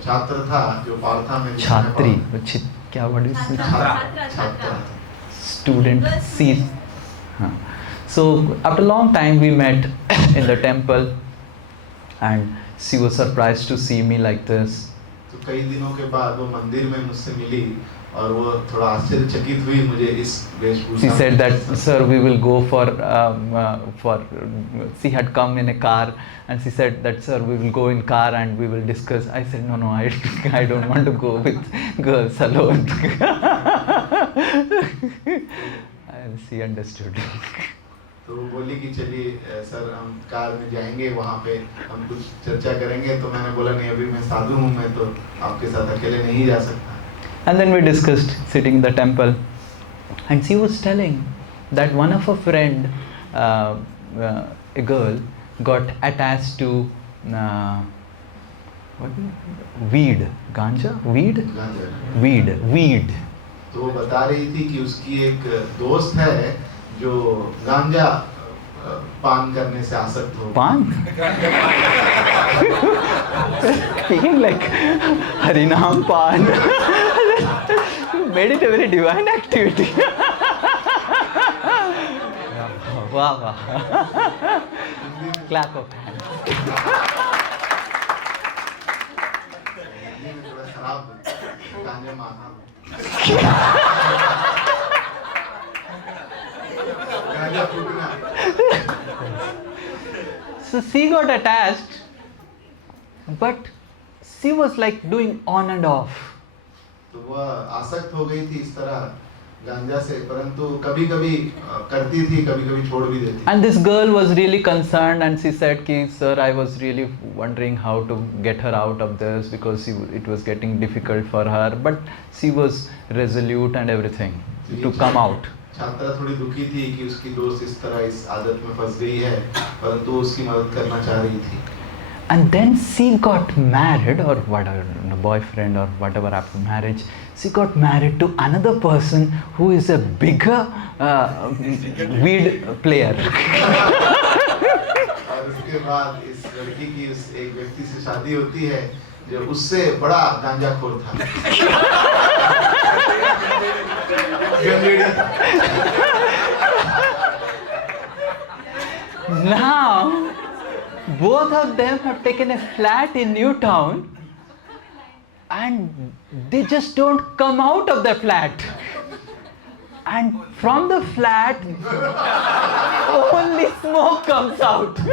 छात्र था जो पार्था में छात्री क्या वर्ड इज छात्र student C. So after a long time we met in the temple and she was surprised to see me like this. तो कई दिनों के बाद वो मंदिर में मुझसे मिली और वो थोड़ा आश्चर्यचकित हुई मुझे इस वेशभूषा। She said that sir we will go for she had come in a car and she said that sir we will go in car and we will discuss. I said no I don't want to go with girls alone. And she understood. तो वो बोली कि चलिए सर हम कार में जाएंगे वहाँ पे हम कुछ चर्चा करेंगे। तो मैंने बोला नहीं अभी मैं साधु हूँ मैं तो आपके साथ अकेले नहीं जा सकता। And then we discussed sitting in the temple and she was telling that one of her friend a girl got attached to weed तो वो बता रही थी कि उसकी एक दोस्त है जो गांजा पान करने से आसक्त हो। पान speaking like Harinam Pan. You made it a very divine activity. Wow. Clap of hands. थोड़ा खराब गांजा माना गांजा फूकना। So she got attached, but she was like doing on and off. तो वह आसक्त हो गई थी इस तरह गांजा से परंतु कभी-कभी करती थी कभी-कभी छोड़ भी देती। And this girl was really concerned and she said ki sir I was really wondering how to get her out of this because it was getting difficult for her but she was resolute and everything to come out. छात्रा थोड़ी दुखी थी कि उसकी दोस्त इस तरह इस आदत में फंस गई है परंतु उसकी मदद करना चाह रही थी। And then she got married or whatever, boyfriend or whatever after marriage, she got married to another person who is a bigger weed player. और उसके बाद इस लड़की की उस एक व्यक्ति से शादी होती है जो उससे बड़ा गांजाखोर था। Now both of them have taken a flat in Newtown and they just don't come out of the flat. And from the flat, only smoke comes out. तो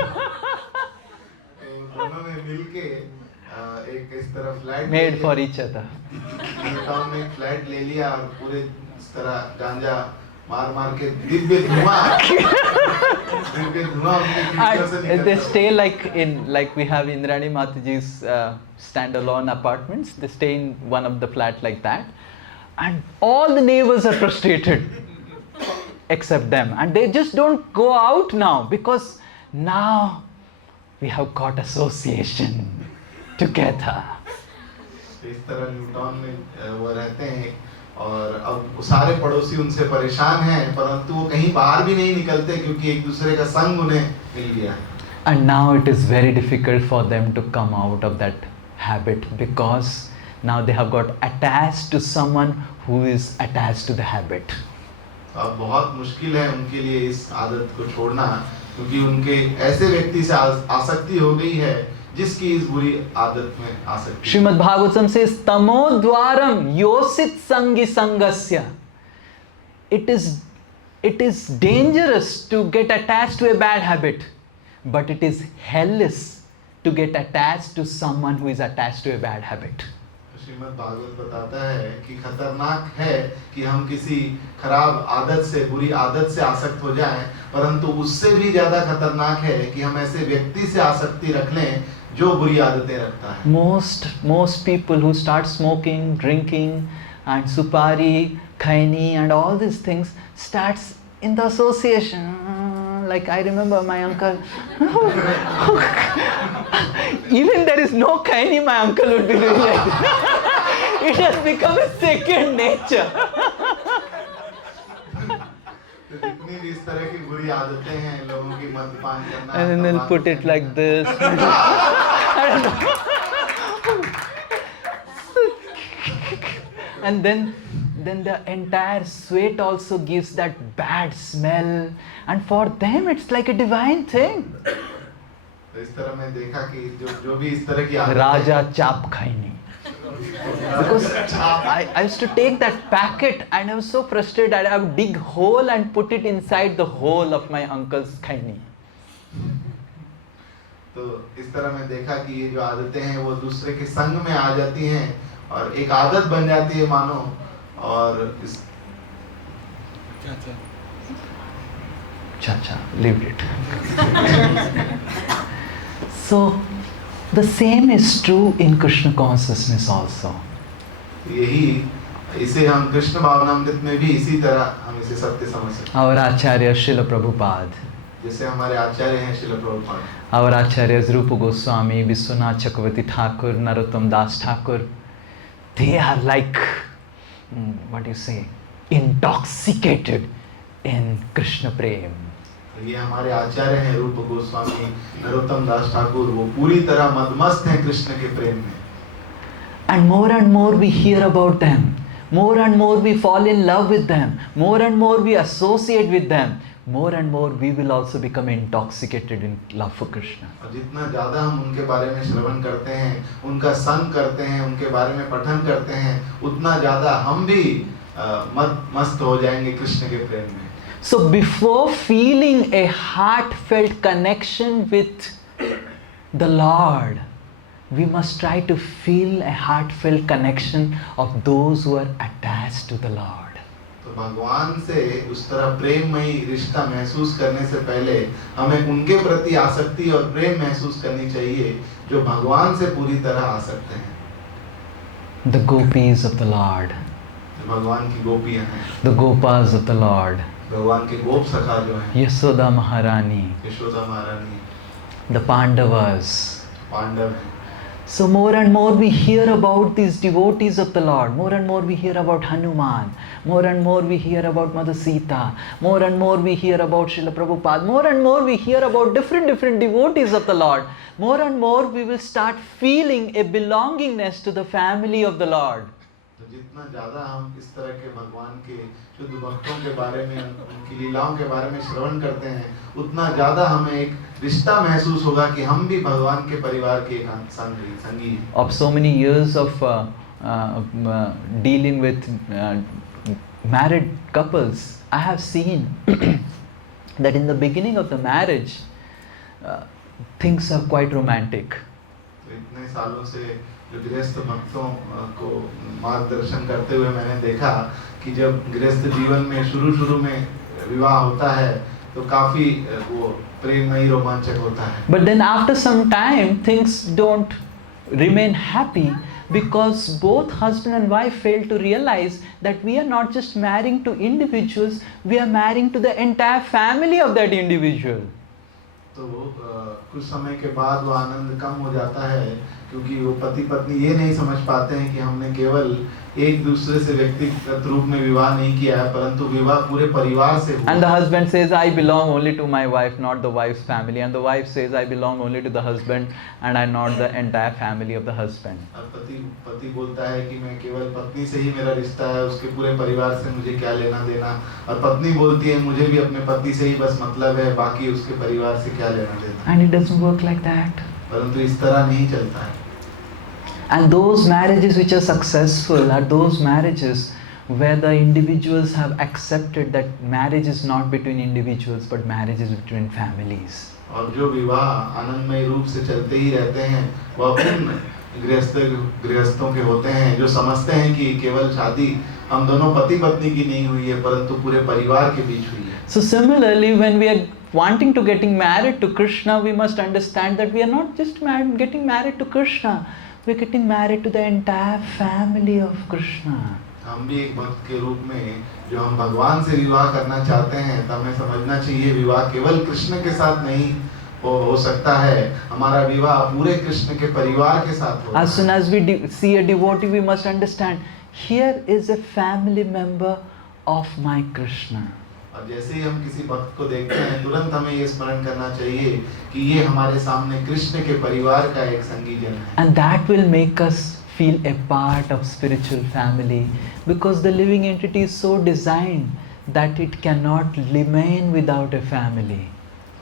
दोनों ने मिलके एक इस तरह flat Made for each other. Newton ने एक फ्लैट ले लिया और पूरे इस तरह गांजा मार मार के दिव्य धुआं उनके खिड़कियों से And they निकलता stay like we have Indrani Mataji's standalone apartments. They stay in one of the flat like that, and all the neighbors are frustrated except them, and they just don't go out now because now we have got association together. इस तरह न्यूटन में वो रहते हैं और अब सारे पड़ोसी उनसे परेशान हैं परंतु वो कहीं बाहर भी नहीं निकलते क्योंकि एक दूसरे का संग उन्हें मिल गया. And now it is very difficult for them to come out of that habit because now they have got attached to someone who is attached to the habit. अब बहुत मुश्किल है उनके लिए इस आदत को छोड़ना क्योंकि उनके ऐसे व्यक्ति से आसक्ति हो गई है जिसकी इस बुरी आदत में आसक्ति. Srimad Bhagavatam says tamodvaram yosit sangi sangasya. It is dangerous to get attached to a bad habit, but it is hellish to get attached to someone who is attached to a bad habit. Shrimad Bhagavat बताता है कि खतरनाक है कि हम किसी खराब आदत से बुरी आदत से आसक्त हो जाएं परंतु उससे भी ज्यादा खतरनाक है कि हम ऐसे व्यक्ति से आसक्ति रख लें जो बुरी आदतें रखता है. Most people who start smoking, drinking and supari, khaini and all these things starts in the association. Like I remember my uncle, even there is no khaini, my uncle would be doing like that. It has become a second nature. जितनी भी इस तरह की बुरी आदतें हैं लोगों की मद्यपान करना And then put it like this. I don't know. And then the entire sweat also gives that bad smell, and for them it's like a divine thing. तो इस तरह मैं देखा कि जो भी इस तरह की आदतें Raja chap khaini. Because I used to take that packet and I was so frustrated. I would dig hole and put it inside the hole of my uncle's khaini. तो इस तरह मैं देखा कि ये जो आदतें हैं वो दूसरे के संग में आ जाती हैं और एक आदत बन जाती है मानो और इस Cha, leave it. So, the same is true in Krishna consciousness also. यही इसे हम कृष्ण भावनामृत में भी इसी तरह हम इसे सत्य समझ सकते हैं. Our Acharya Srila Prabhupada, जैसे हमारे आचार्य हैं Srila Prabhupada, our Acharyas Rupa Goswami, Vishwanath Chakravarti Thakur, Narottam Das Thakur, they are like, what do you say, intoxicated in Krishna Prem. ये हमारे आचार्य हैं रूप गोस्वामी, नरोत्तम दास ठाकुर, वो पूरी तरह मदमस्त हैं कृष्ण के प्रेम में. And more we hear about them, more and more we fall in love with them, more and more we associate with them, more and more we will also become intoxicated in love for Krishna. और जितना ज़्यादा हम उनके बारे में श्रवण करते हैं, उनका संग करते हैं, उनके बारे में पठन करते हैं, उतना ज़्यादा हम भी मस्त हो जाएंगे कृष्ण के प्रेम में. So before feeling a heartfelt connection with the Lord, we must try to feel a heartfelt connection of those who are attached to the Lord. तो भगवान से उस तरह प्रेममयी रिश्ता महसूस करने से पहले हमें उनके प्रति आसक्ति और प्रेम महसूस करनी चाहिए जो भगवान से पूरी तरह आसक्त हैं. The gopis of the Lord, भगवान की गोपियां हैं, the gopas of the Lord, भगवान के गोप सखा जो हैं, Yashoda Maharani, यशोदा महारानी, the Pandavas. पांडव हैं. So more and more we hear about these devotees of the Lord, more and more we hear about Hanuman, more and more we hear about Mother Sita, more and more we hear about Srila Prabhupada, more and more we hear about different devotees of the Lord, more and more we will start feeling a belongingness to the family of the Lord. तो जितना ज़्यादा हम इस तरह के भगवान के शुद्ध भक्तों के बारे में, उनकी लीलाओं के बारे में श्रवण करते हैं, उतना ज़्यादा हमें एक रिश्ता महसूस होगा कि हम भी भगवान के परिवार के एक संगी हैं. Of so many years of dealing with married couples, I have seen that in the beginning of the marriage, things are quite romantic. तो इतने सालों से जो गृहस्थ भक्तों को मार्गदर्शन करते हुए मैंने देखा कि जब गृहस्थ जीवन में शुरू में विवाह होता है तो काफी वो प्रेममयी रोमांचक होता है. But then after some time things don't remain happy because both husband and wife fail to realize that we are not just marrying to individuals, we are marrying to the entire family of that individual. तो कुछ समय के बाद वो आनंद कम हो जाता है क्योंकि वो पति पत्नी ये नहीं समझ पाते हैं कि हमने केवल एक दूसरे से व्यक्तिगत रूप में विवाह नहीं किया है परंतु विवाह पूरे परिवार से हुआ. And the husband says, I belong only to my wife, not the wife's family. And the wife says, I belong only to the husband and I'm not the entire family of the husband. और पति बोलता है कि मैं केवल पत्नी से ही मेरा रिश्ता है, उसके पूरे परिवार से मुझे क्या लेना देना. और पत्नी बोलती है मुझे भी अपने पति से ही बस मतलब है, बाकी उसके परिवार से क्या लेना देना. And it doesn't work like that. परंतु इस तरह नहीं चलता है. And those marriages which are successful are those marriages where the individuals have accepted that marriage is not between individuals but marriage is between families. और जो विवाह आनंदमय रूप से चलते ही रहते हैं वो अपूर्ण गृहस्थों के होते हैं जो समझते हैं कि केवल शादी हम दोनों पति पत्नी की नहीं हुई है परंतु पूरे परिवार के बीच हुई है. So similarly, when we are wanting to getting married to Krishna, we must understand that we are not just getting married to Krishna, we are getting married to the entire family of Krishna. हम भी एक भक्त के रूप में जो हम भगवान से विवाह करना चाहते हैं तो हमें समझना चाहिए विवाह केवल कृष्ण के साथ नहीं हो सकता है, हमारा विवाह पूरे कृष्ण के परिवार के साथ होगा. As soon as we see a devotee, we must understand here is a family member of my Krishna. और जैसे ही हम किसी भक्त को देखते हैं तुरंत हमें ये स्मरण करना चाहिए कि ये हमारे सामने कृष्ण के परिवार का एक संगी जन है. And that will make us feel a part of spiritual family because the living entity is so designed that it cannot remain without a family.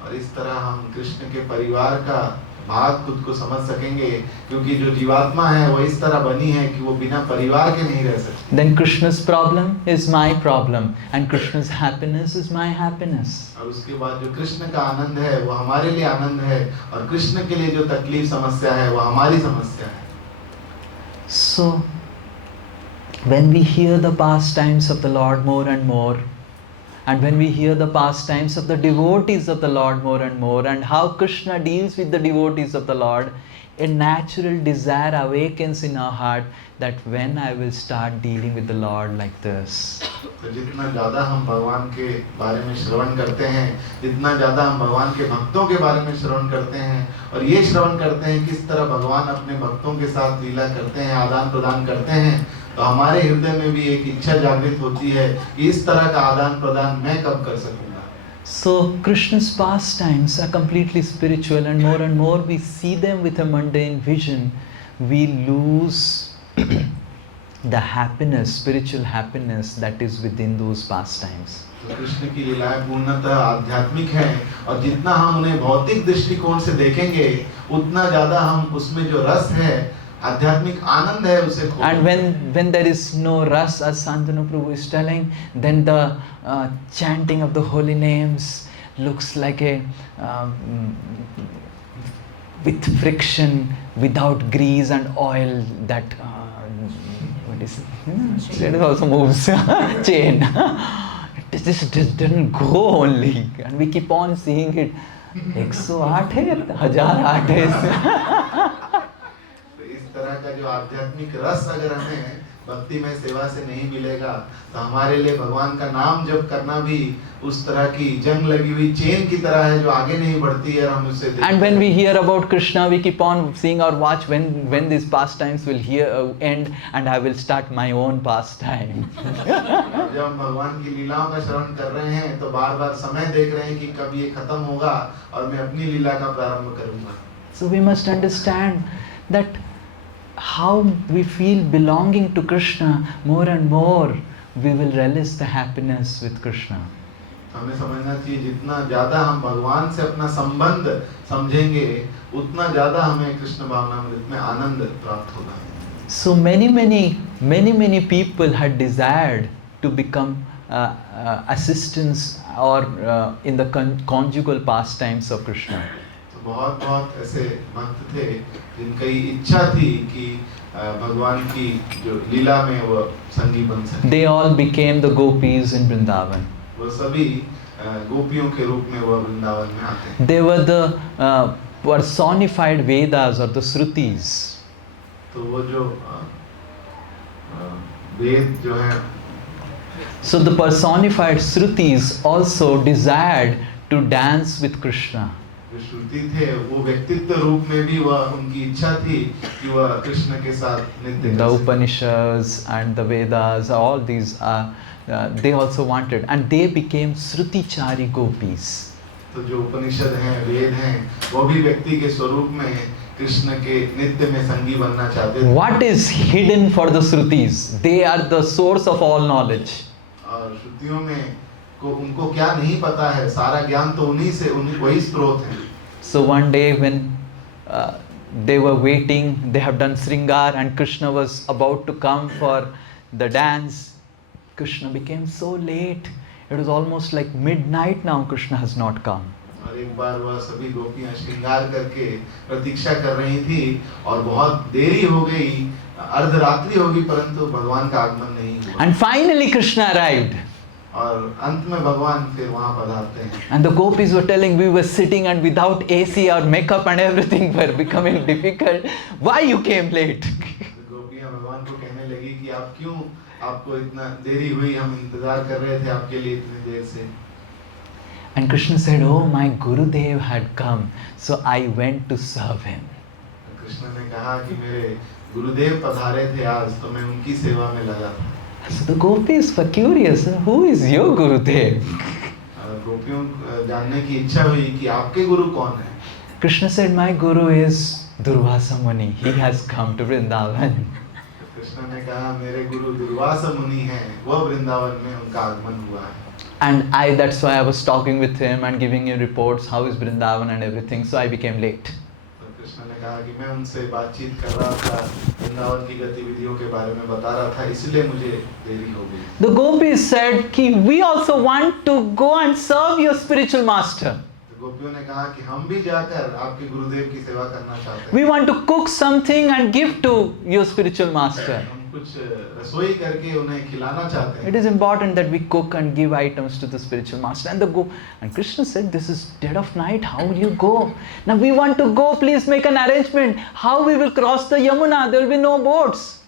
और इस तरह हम कृष्ण के परिवार का भाग खुद को समझ सकेंगे क्योंकि जो जीवात्मा है वो इस तरह बनी है कि वो बिना परिवार के नहीं रह सकती. Then Krishna's problem is my problem and Krishna's happiness is my happiness. और उसके बाद जो कृष्ण का आनंद है वो हमारे लिए आनंद है और कृष्ण के लिए जो तकलीफ समस्या है वो हमारी समस्या है. So when we hear the pastimes of the Lord more and more, and when we hear the pastimes of the devotees of the Lord more and more, and how Krishna deals with the devotees of the Lord, a natural desire awakens in our heart that when I will start dealing with the Lord like this. तो जितना ज़्यादा हम भगवान के बारे में श्रवण करते हैं, जितना ज़्यादा हम भगवान के भक्तों के बारे में श्रवण करते हैं और ये श्रवण करते हैं किस तरह भगवान अपने भक्तों के साथ लीला करते हैं, आदान प्रदान करते हैं, तो हमारे हृदय में भी एक इच्छा जागृत होती है कि इस तरह का आदान प्रदान मैं कब कर सकूंगा. So Krishna's pastimes are completely spiritual and more we see them with a mundane vision, we lose the happiness, spiritual happiness that is within those pastimes. तो कृष्ण की लीलाएं पूर्णतः आध्यात्मिक हैं और जितना हम उन्हें भौतिक दृष्टिकोण से देखेंगे उतना ज़्यादा हम उसमें जो रस है, आध्यात्मिक आनंद है उसे खो. And when there is no ras, as Santanu Prabhu is telling, then the chanting of the holy names looks like a with friction, without grease and oil. That what is it? It also moves chain. It just doesn't go only, and we keep on seeing it. 108 है, 1008 है इसमें. इस तरह का जो आध्यात्मिक रस अगर हमें भक्ति में सेवा से नहीं मिलेगा तो हमारे लिए भगवान का नाम जप करना भी उस तरह की जंग लगी हुई चेन की तरह है जो आगे नहीं बढ़ती है और हम उससे. And when we hear about Krishna, we keep on seeing or watch when these pastimes will end and I will start my own pastime. जब हम भगवान की लीलाओं का श्रवण कर रहे हैं तो बार-बार समय देख रहे हैं कि कब ये खत्म होगा और मैं अपनी लीला का प्रारंभ करूंगा. So we must understand that how we feel belonging to Krishna, more and more we will relish the happiness with Krishna. हमें समझना चाहिए जितना ज्यादा हम भगवान से अपना संबंध समझेंगे उतना ज्यादा हमें कृष्ण भावनामृत में आनंद प्राप्त होगा. So many people had desired to become assistants or in the conjugal pastimes of Krishna. तो बहुत ऐसे भक्त थे जिनकी इच्छा थी कि भगवान की जो लीला में वो संगी बन सके. They all became the gopis in Vrindavan. वो सभी गोपियों के रूप में वो वृंदावन में आते हैं. They were the personified Vedas or the Shrutis. तो वो जो वेद जो है. So the personified Shrutis also desired to dance with Krishna. जो श्रुति थे वो व्यक्तित्व रूप में भी वह उनकी इच्छा थी कि वह कृष्ण के साथ नृत्य. The Upanishads and the Vedas, all these they also wanted, and they became Shrutichari gopis. तो जो उपनिषद हैं, वेद हैं, वो भी व्यक्ति के स्वरूप में कृष्ण के नित्य में संगी बनना चाहते थे. What is hidden for the Shrutis? They are the source of all knowledge. और श्रुतियों में उनको क्या नहीं पता है, सारा ज्ञान तो उन्हीं से, वही स्रोत है. So one day when they were waiting, they have done Sringar and Krishna was about to come for the dance. Krishna became so late. It was almost like midnight now. Krishna has not come. और एक बार वह सभी गोपियां श्रृंगार करके प्रतीक्षा कर रही थी और बहुत देरी हो गई, अर्धरात्रि हो गई, परंतु भगवान का आगमन नहीं हुआ. And finally Krishna arrived. और अंत में भगवान फिर वहां पधारते हैं. And the gopis were telling, we were sitting and without AC or makeup and everything were becoming difficult. Why you came late? गोपियां भगवान को कहने लगी कि आप क्यों, आपको इतना देरी हुई, हम इंतजार कर रहे थे आपके लिए इतनी देर से. And Krishna said, oh, my Gurudev had come, so I went to serve him. Krishna ने कहा कि मेरे गुरुदेव पधारे थे आज, तो मैं उनकी सेवा में लगा था. So the gopis were curious, who is your Gurudev? गोपियों जानने की इच्छा हुई कि आपके गुरु कौन है. Krishna said, my Guru is Durvasa Muni. He has come to Vrindavan. Krishna ने कहा मेरे गुरु दुर्वासा मुनि हैं, वह वृंदावन में उनका आगमन हुआ है. And that's why I was talking with him and giving him reports, how is Vrindavan and everything, so I became late. तो कृष्ण ने कहा कि मैं उनसे बातचीत कर रहा था, वृंदावन की गतिविधियों के बारे में बता रहा था, इसलिए मुझे देरी हो गई. The gopis said, कि we also want to go and serve your spiritual master. तो गोपियों ने कहा कि हम भी जाकर आपके गुरुदेव की सेवा करना चाहते हैं. We want to cook something and give to your spiritual master. हम कुछ रसोई करके उन्हें खिलाना चाहते हैं. It is important that we cook and give items to the spiritual master. And Krishna said, this is dead of night, how will you go? Now we want to go, please make an arrangement. How we will cross the Yamuna? There will be no boats.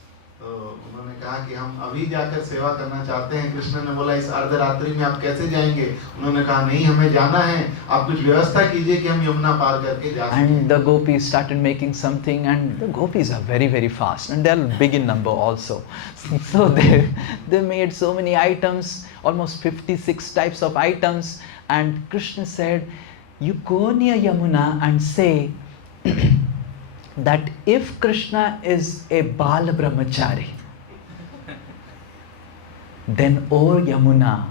तो उन्होंने कहा कि हम अभी जाकर सेवा करना चाहते हैं. कृष्ण ने बोला इस अर्धरात्रि में आप कैसे जाएंगे? उन्होंने कहा नहीं, हमें जाना है, आप कुछ व्यवस्था कीजिए कि हम यमुना पार करके जा सकें. And the gopis started making something, and the gopis are very fast and they are big in number also. So they made so many items, almost 56 types of items. And Krishna said, you go near Yamuna and say that if Krishna is a Bala Brahmachari, then O Yamuna,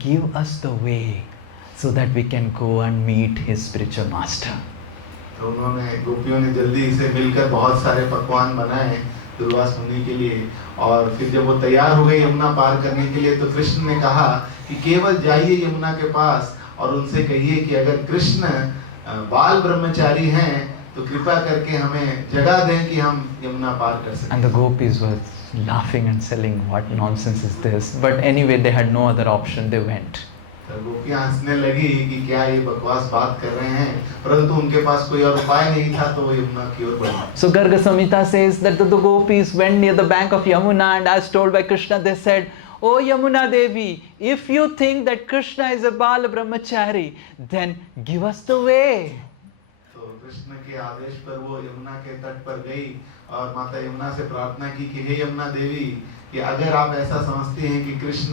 give us the way so that we can go and meet his spiritual master. तो उन्होंने गोपियों ने जल्दी से मिलकर बहुत सारे पकवान बनाए दुर्वास मुनि के लिए. और फिर जब वो तैयार हो गए यमुना पार करने के लिए, तो कृष्ण ने कहा कि केवल जाइए यमुना के पास और उनसे कहिए कि अगर कृष्ण बाल ब्रह्मचारी हैं तो कृपा करके हमें जगह दें कि हम यमुना पार कर सकें. And the gopis were laughing and saying, what nonsense is this? But anyway, they had no other option, they went. तो गोपियां हंसने लगी कि क्या ये बकवास बात कर रहे हैं, परंतु उनके पास कोई और उपाय नहीं था, तो वो यमुना की ओर बढ़े. So Garga Samhita says that the gopis went near the bank of Yamuna, and as told by Krishna, they said, O Yamuna Devi, if you think that Krishna is a Bala Brahmachari, then give us the way. तो कृष्ण के आदेश पर वो यमुना के तट पर गई और माता यमुना से प्रार्थना की कि हे यमुना देवी, कि अगर आप ऐसा समझती हैं कि कृष्ण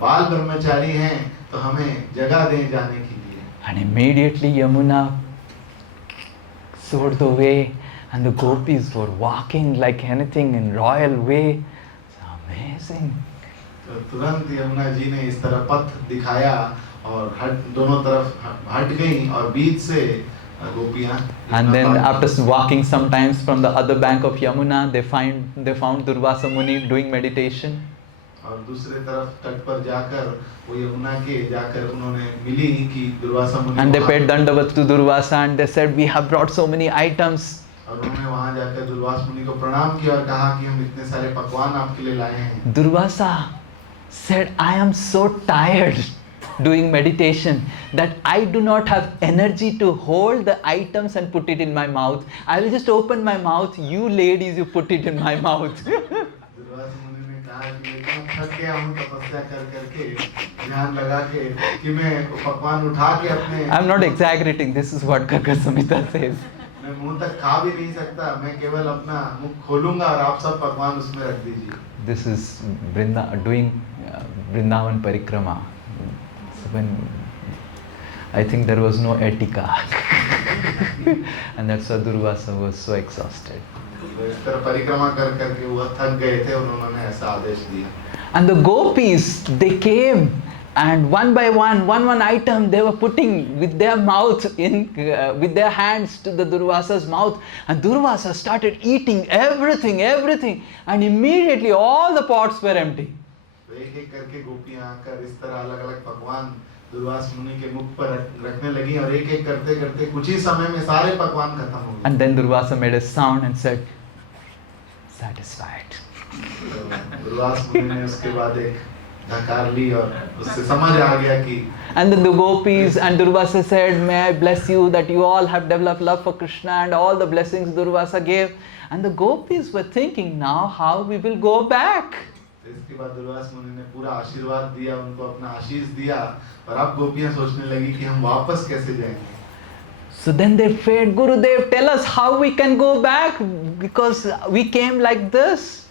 बाल ब्रह्मचारी हैं तो हमें जगह दें जाने के लिए. And immediately Yamuna showed the way, And the gopis were walking like anything in royal way. Amazing. तो तुरंत यमुना जी ने इस तरह पथ दिखाया और दोनों तरफ हट गईं और बीच से गोपियां. And then after walking sometimes from the other bank of Yamuna, they found Durvasa Muni doing meditation. और दूसरे तरफ तट पर जाकर वो यमुना के जाकर उन्होंने मिली कि दुर्वासा मुनि. And they paid dandavat to Durvasa and they said, we have brought so many items. और उन्होंने वहां जाकर दुर्वासा मुनि को प्रणाम किया और कहा कि हम इतने सारे पकवान आपके लिए लाए हैं. Durvasa said, I am so tired doing meditation that I do not have energy to hold the items and put it in my mouth. I will just open my mouth. You ladies, you put it in my mouth. Durvasa मुनि ने कहा कि मैं थक गया हूं तपस्या कर करके ध्यान लगा के कि मैं पकवान उठा के अपने. I am not exaggerating. This is what Garga Samhita says. मैं मुंह तक खा भी नहीं सकता. मैं केवल अपना मुंह खोलूंगा और आप सब पकवान उसमें रख दीजिए. This is doing Vrindavan Parikrama. So when I think there was no etika. And that's why Durvasa was so exhausted. तो इस तरह परिक्रमा कर करके वो थक गए थे और उन्होंने ऐसा आदेश दिया. And the gopis, they came and one by one item they were putting with their mouth with their hands to the Durvasa's mouth, and Durvasa started eating everything, and immediately all the pots were empty. तो एक-एक करके गोपियां आकर इस तरह अलग-अलग पकवान दुर्वासा मुनि के मुख पर रखने लगी और एक-एक करते कुछ ही समय में सारे पकवान खत्म हो गए. And then Durvasa made a sound and said, satisfied. Durvasa मुनि ने उसके बाद एक धकार ली और उससे समझ आ गया कि. And then the gopis and Durvasa said, may I bless you that you all have developed love for Krishna, and all the blessings Durvasa gave. And the gopis were thinking, now how we will go back. इसके बाद दुर्वासा मुनि ने पूरा आशीर्वाद दिया, उनको अपना आशीष दिया, और अब गोपियां सोचने लगी कि हम वापस कैसे जाएंगे. So then they prayed, Gurudev, tell us how we can go back because we came like this.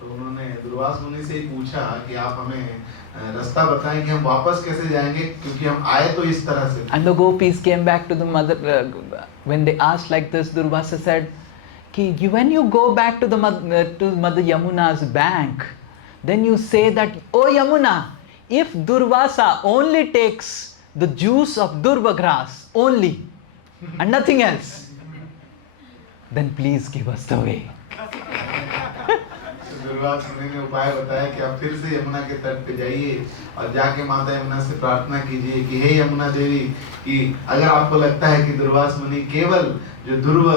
तो उन्होंने दुर्वासा मुनि से ही पूछा कि आप हमें रास्ता बताएं कि हम वापस कैसे जाएंगे, क्योंकि हम आए तो इस तरह से. And the gopis came back to the mother. When they asked like this, Durvasa said, when you go back to the Mother Yamuna's bank, then you say that, oh Yamuna, if Durvasa only takes the juice of Durva grass only and nothing else, then please give us the way. Durvasa मुनि ने उपाय बताया कि आप फिर से यमुना के तट पे जाइए और जाके माता यमुना से प्रार्थना कीजिए कि हे यमुना देवी, कि अगर आपको लगता है कि दुर्वासा मुनि केवल जो दुर्वा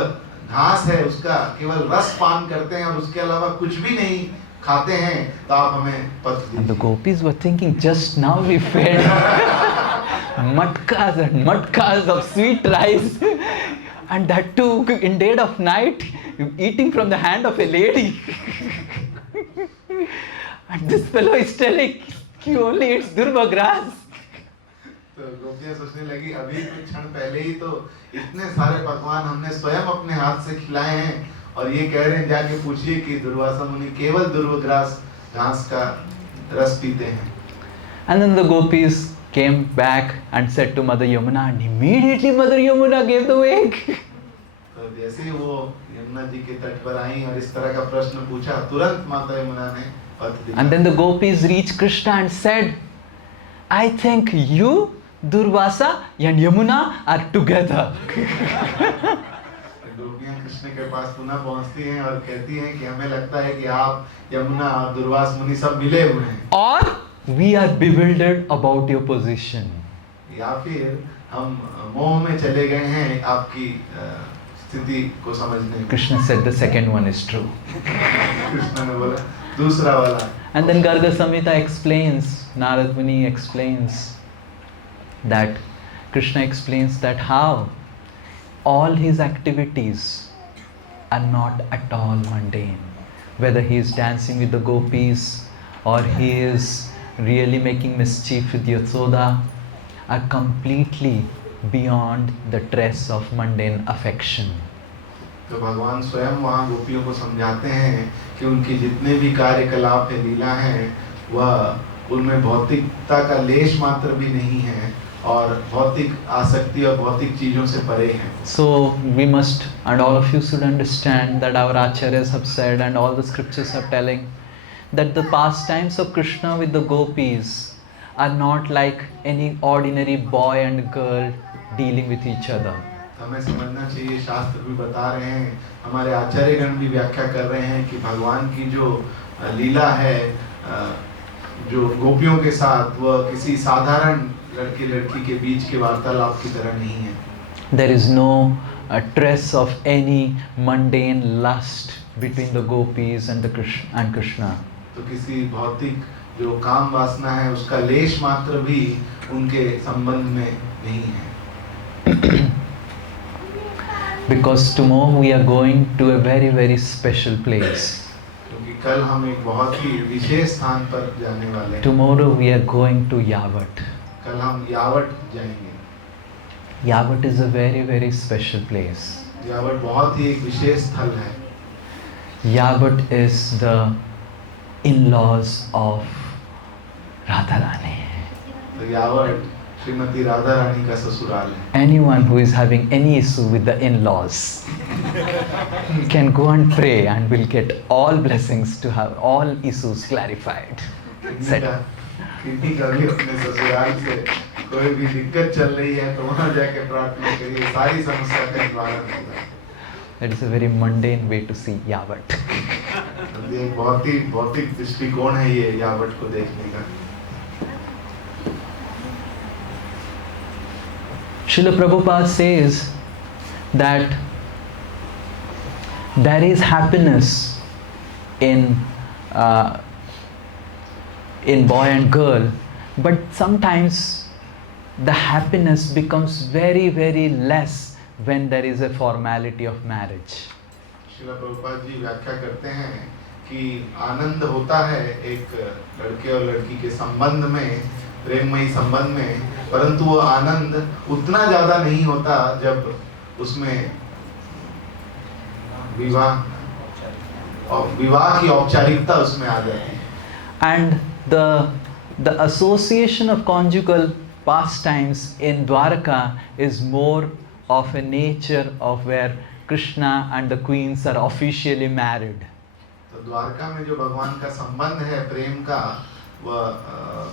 घास है उसका केवल रस पान करते हैं और उसके अलावा कुछ भी नहीं खाते हैं, तो आप हमें पथ दीजिए. And the gopis were thinking, just now we fed matkas and matkas of sweet rice, and that too in dead of night, eating from the hand of a lady. And this fellow is telling he only eats durva grass. तो गोपियां सोचने लगी, अभी कुछ क्षण पहले ही तो इतने सारे पकवान हमने स्वयं अपने हाथ से खिलाए हैं, और ये कह रहे हैं जाके पूछिए कि दुर्वासा मुनि केवल दुर्वा घास का रस पीते हैं. And then the gopis came back and said to Mother Yamuna, and immediately Mother Yamuna gave the way. तो जैसे ही वो यमुना जी के तट पर आई और इस तरह का प्रश्न पूछा, तुरंत माता यमुना ने पथ दिया. And then the gopis reached Krishna and said, I think you, Durvasa and Yamuna are together. गोपियां कृष्ण के पास पुनः पहुंचती हैं और कहती हैं कि हमें लगता है कि आप यमुना और दुर्वासा मुनि सब मिले हुए हैं. Or we are bewildered about your position. या फिर हम मोह में चले गए हैं आपकी स्थिति को समझने में. Krishna said the second one is true. Krishna ने बोला दूसरा वाला. And then Garga Samhita explains, Narad Muni explains that Krishna explains that how all his activities are not at all mundane. Whether he is dancing with the gopis or he is really making mischief with Yashoda are completely beyond the trace of mundane affection. तो भगवान स्वयं वहाँ गोपियों को समझाते हैं कि उनकी जितने भी कार्यकलाप है, लीला हैं, वह उनमें भौतिकता का लेश मात्र भी नहीं है, और भौतिक आसक्ति और भौतिक चीजों से परे हैं। So we must, and all of you should understand that our acharyas have said, and all the scriptures are telling, that the pastimes of Krishna with the gopis are not like any ordinary boy and girl dealing with each other. हमें समझना चाहिए, शास्त्र भी बता रहे हैं, हमारे आचार्यगण भी व्याख्या कर रहे हैं कि भगवान की जो लीला है जो गोपियों के साथ, वह किसी साधारण लड़के लड़की के बीच के वार्तालाप की तरह नहीं है। There is no trace of any mundane lust between the gopis and Krishna. तो किसी भौतिक जो काम वासना है उसका लेश मात्र भी उनके संबंध में नहीं है। Because tomorrow we are going to a very, very special place. क्योंकि कल हम एक बहुत ही विशेष स्थान पर जाने वाले हैं। Tomorrow we are going to Yavat. कल हम यावट जाएंगे। Yavat is a very, very special place. यावट बहुत ही एक विशेष स्थल है। Yavat is the in-laws of Radharani. तो यावट श्रीमती राधा रानी का ससुराल है। Anyone who is having any issue with the in-laws can go and pray and will get all blessings to have all issues clarified. किसी का भी अपने ससुराल से कोई भी दिक्कत चल रही है तो वहाँ जाके प्रार्थना करिए, सारी समस्या का निवारण होगा। That is a very mundane way to see Yavat. ये बहुत ही भौतिक दृष्टिकोण है ये यावट को देखने का। Srila Prabhupada says that there is happiness in boy and girl, but sometimes the happiness becomes very, very less when there is a formality of marriage. Srila Prabhupada ji व्याख्या करते हैं कि आनंद होता है एक लड़के और लड़की के संबंध में, प्रेममयी संबंध में, परंतु वो आनंद उतना ज्यादा नहीं होता जब उसमें विवाह की औपचारिकता उसमें आ जाती है। And the association of conjugal pastimes in Dwarka is more of a nature of where Krishna and the queens are officially married. तो द्वारका में जो भगवान का संबंध है प्रेम का, वह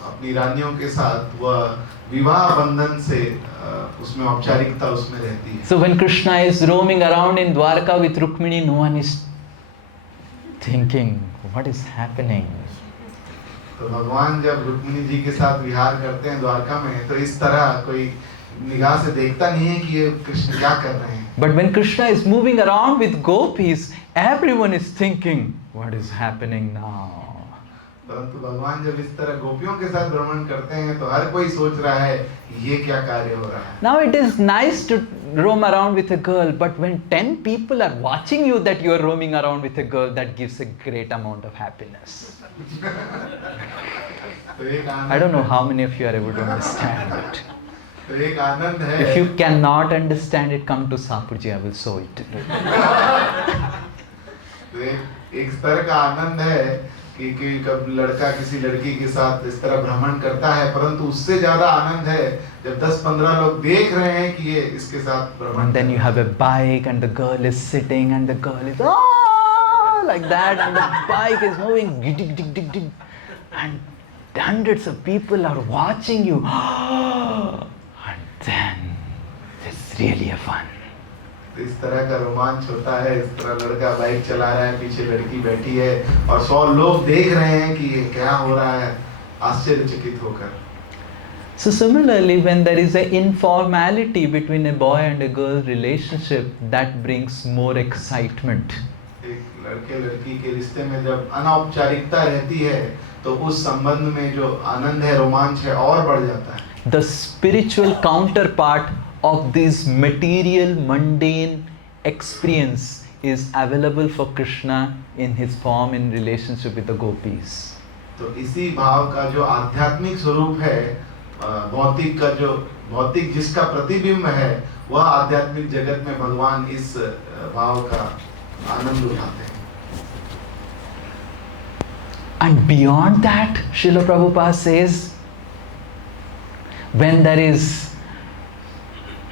अपनी रानियों के साथ वह विवाह बंधन से उसमें औपचारिकता उसमें रहती है। So when Krishna is roaming around in Dwarka with Rukmini, no one is thinking, what is happening? तो भगवान जब रुक्मिणी जी के साथ विहार करते हैं द्वारका में, तो इस तरह कोई निगाह से देखता नहीं है कि ये कृष्ण क्या कर रहे हैं। But when Krishna is moving around with gopis, everyone is thinking, what is happening now? परंतु भगवान जब इस तरह गोपियों के साथ भ्रमण करते हैं तो हर कोई सोच रहा है ये क्या कार्य हो रहा है। Now it is nice to roam around with a girl, but when 10 people are watching you that you are roaming around with a girl, that gives a great amount of happiness. तो एक आनंद, I don't know how many of you are able to understand it. तो एक आनंद है। If you cannot understand it, come to Sapurji, I will show it to you. तो एक स्तर का आनंद है कि कब लड़का किसी लड़की के साथ इस तरह भ्रमण करता है, परंतु उससे ज्यादा आनंद है जब 10-15 लोग देख रहे हैं कि ये इसके साथ भ्रमण। And then you have a bike and the girl is sitting and the girl is oh, like that, and the bike is moving dig, dig, dig, dig, and hundreds of people are watching you. And then it's really a fun. इस तरह का रोमांच होता है, इस तरह लड़का बाइक चला रहा है, पीछे लड़की बैठी है और 100 लोग देख रहे हैं कि ये क्या हो रहा है, आश्चर्यचकित होकर। So similarly, when there is an informality between a boy and a girl relationship, that brings more excitement. एक लड़के लड़की के रिश्ते में जब अनौपचारिकता रहती है तो उस संबंध में जो आनंद है, रोमांच है, और बढ़ जाता है। The spiritual counterpart of this material mundane experience is available for Krishna in his form in relationship with the gopis. तो इसी भाव का जो आध्यात्मिक स्वरूप है, भौतिक का जो भौतिक जिसका प्रतिबिंब है, वह आध्यात्मिक जगत में भगवान इस भाव का आनंद उठाते हैं। And beyond that, Srila Prabhupada says, when there is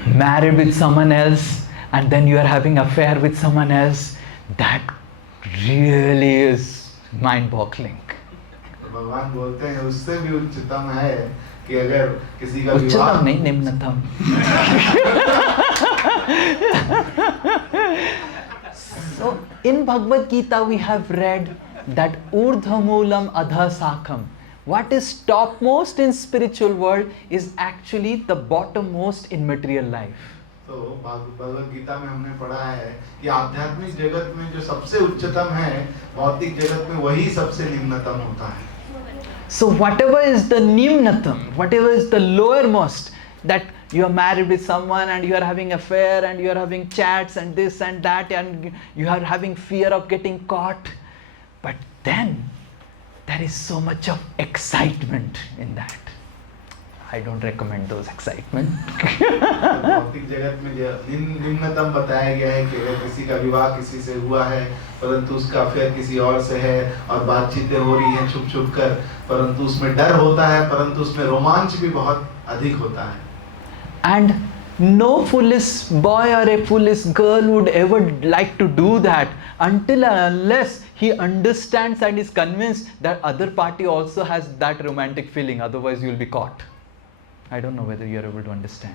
married with someone else and then you are having affair with someone else, that really is mind-boggling. भगवान बोलते हैं उससे भी उच्चतम है कि अगर किसी का उच्चतम नहीं, निम्नतम. So in Bhagavad Gita we have read that Urdhva Moolam Adha Sakham. What is topmost in spiritual world is actually the bottommost in material life. तो भगवद गीता में हमने पढ़ा है कि आध्यात्मिक जगत में जो सबसे उच्चतम है, भौतिक जगत में वही सबसे निम्नतम होता है. So whatever is the nimnatam, whatever is the lowermost, that you are married with someone and you are having affair and you are having chats and this and that and you are having fear of getting caught, but then there is so much of excitement in that. I don't recommend those excitement. भौतिक जगत में जो निम्नतम बताया गया है कि अगर किसी का विवाह किसी से हुआ है परंतु उसका अफेयर किसी और से है और बातचीतें हो रही हैं छुप छुप कर, परंतु उसमें डर होता है, परंतु उसमें रोमांच भी बहुत अधिक होता है. And no foolish boy or a foolish girl would ever like to do that until and unless he understands and is convinced that other party also has that romantic feeling, otherwise you will be caught. I don't know whether you are able to understand.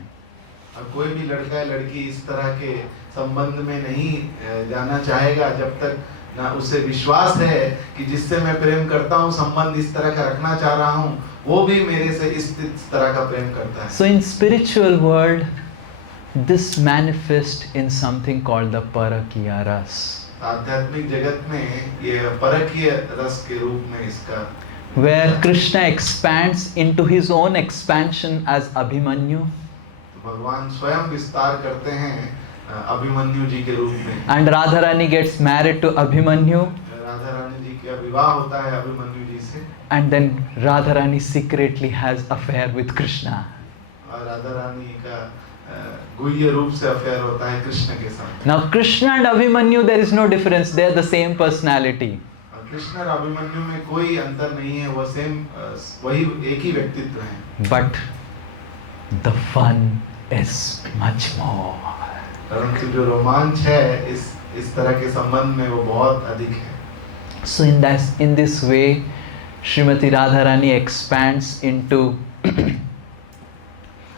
और कोई भी लड़का या लड़की इस तरह के संबंध में नहीं जाना चाहेगा जब तक ना उसे विश्वास है कि जिससे मैं प्रेम करता हूँ, संबंध इस तरह का रखना चाह रहा हूँ, वो भी मेरे से इस तरह का प्रेम करता है. So in spiritual world, this manifests in something called the Parakiya Ras. आध्यात्मिक जगत में ये परकीय रस के रूप में इसका, where Krishna expands into his own expansion as Abhimanyu. भगवान स्वयं विस्तार करते हैं अभिमन्यु जी के रूप में. And Radharani gets married to Abhimanyu. Radha Rani जी का विवाह होता है अभिमन्यु जी से. And then Radharani secretly has affair with Krishna. और राधा रानी का गुह्य रूप से अफेयर होता है कृष्ण के साथ. Now Krishna and Abhimanyu, there is no difference. They are the same personality. Krishna और अभिमन्यु में कोई अंतर नहीं है, वो सेम वही एक ही व्यक्तित्व हैं. But the fun is much more. परंतु जो रोमांच है इस तरह के संबंध में वो बहुत अधिक है. So in this way, Srimati Radharani expands into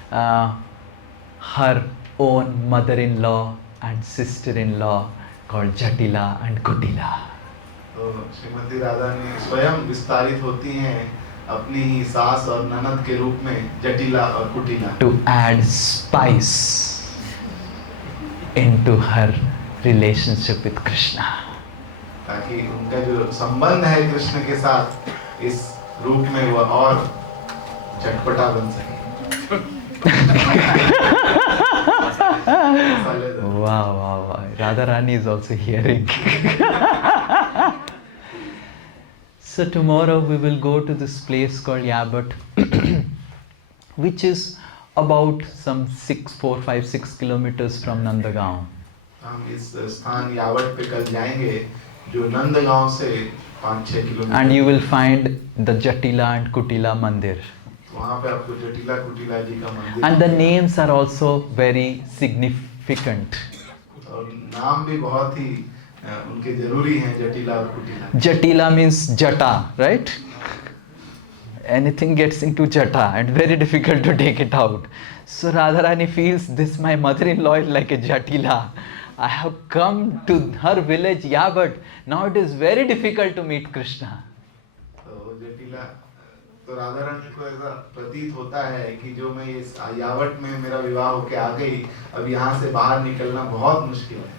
her own mother-in-law and sister-in-law called Jatila and Kutila. तो श्रीमती राधा ने स्वयं विस्तारित होती हैं अपनी ही सास और ननद के रूप में जटिला और कुटिला. To add spice into her relationship with Krishna. ताकि उनका जो संबंध है कृष्ण के साथ इस रूप में वो और चटपटा बन सके. Wow. Radharani is also hearing. So tomorrow we will go to this place called Yabat, which is about some 4, 5, 6 kilometers from Nandagaon. हम इस स्थान यावत पे कल जाएंगे जो नंदगांव से 5-6 kilometre. And you will find the Jatila and Kutila Mandir. वहाँ पे आपको जटिला कुटिला जी का मंदिर. And the names are also very significant. और नाम भी बहुत ही उनके जरूरी हैं, जटिला और कुटिला. Jatila means jata, right? Anything gets into jata and very difficult to take it out. So Radharani feels this my mother-in-law is like a Jatila. I have come to her village Yavat. Now it is very difficult to meet Krishna. तो जटिला तो राधा रानी को ऐसा प्रतीत होता है कि जो मैं इस यावत में मेरा विवाह होके आ गई, अब यहाँ से बाहर निकलना बहुत मुश्किल है.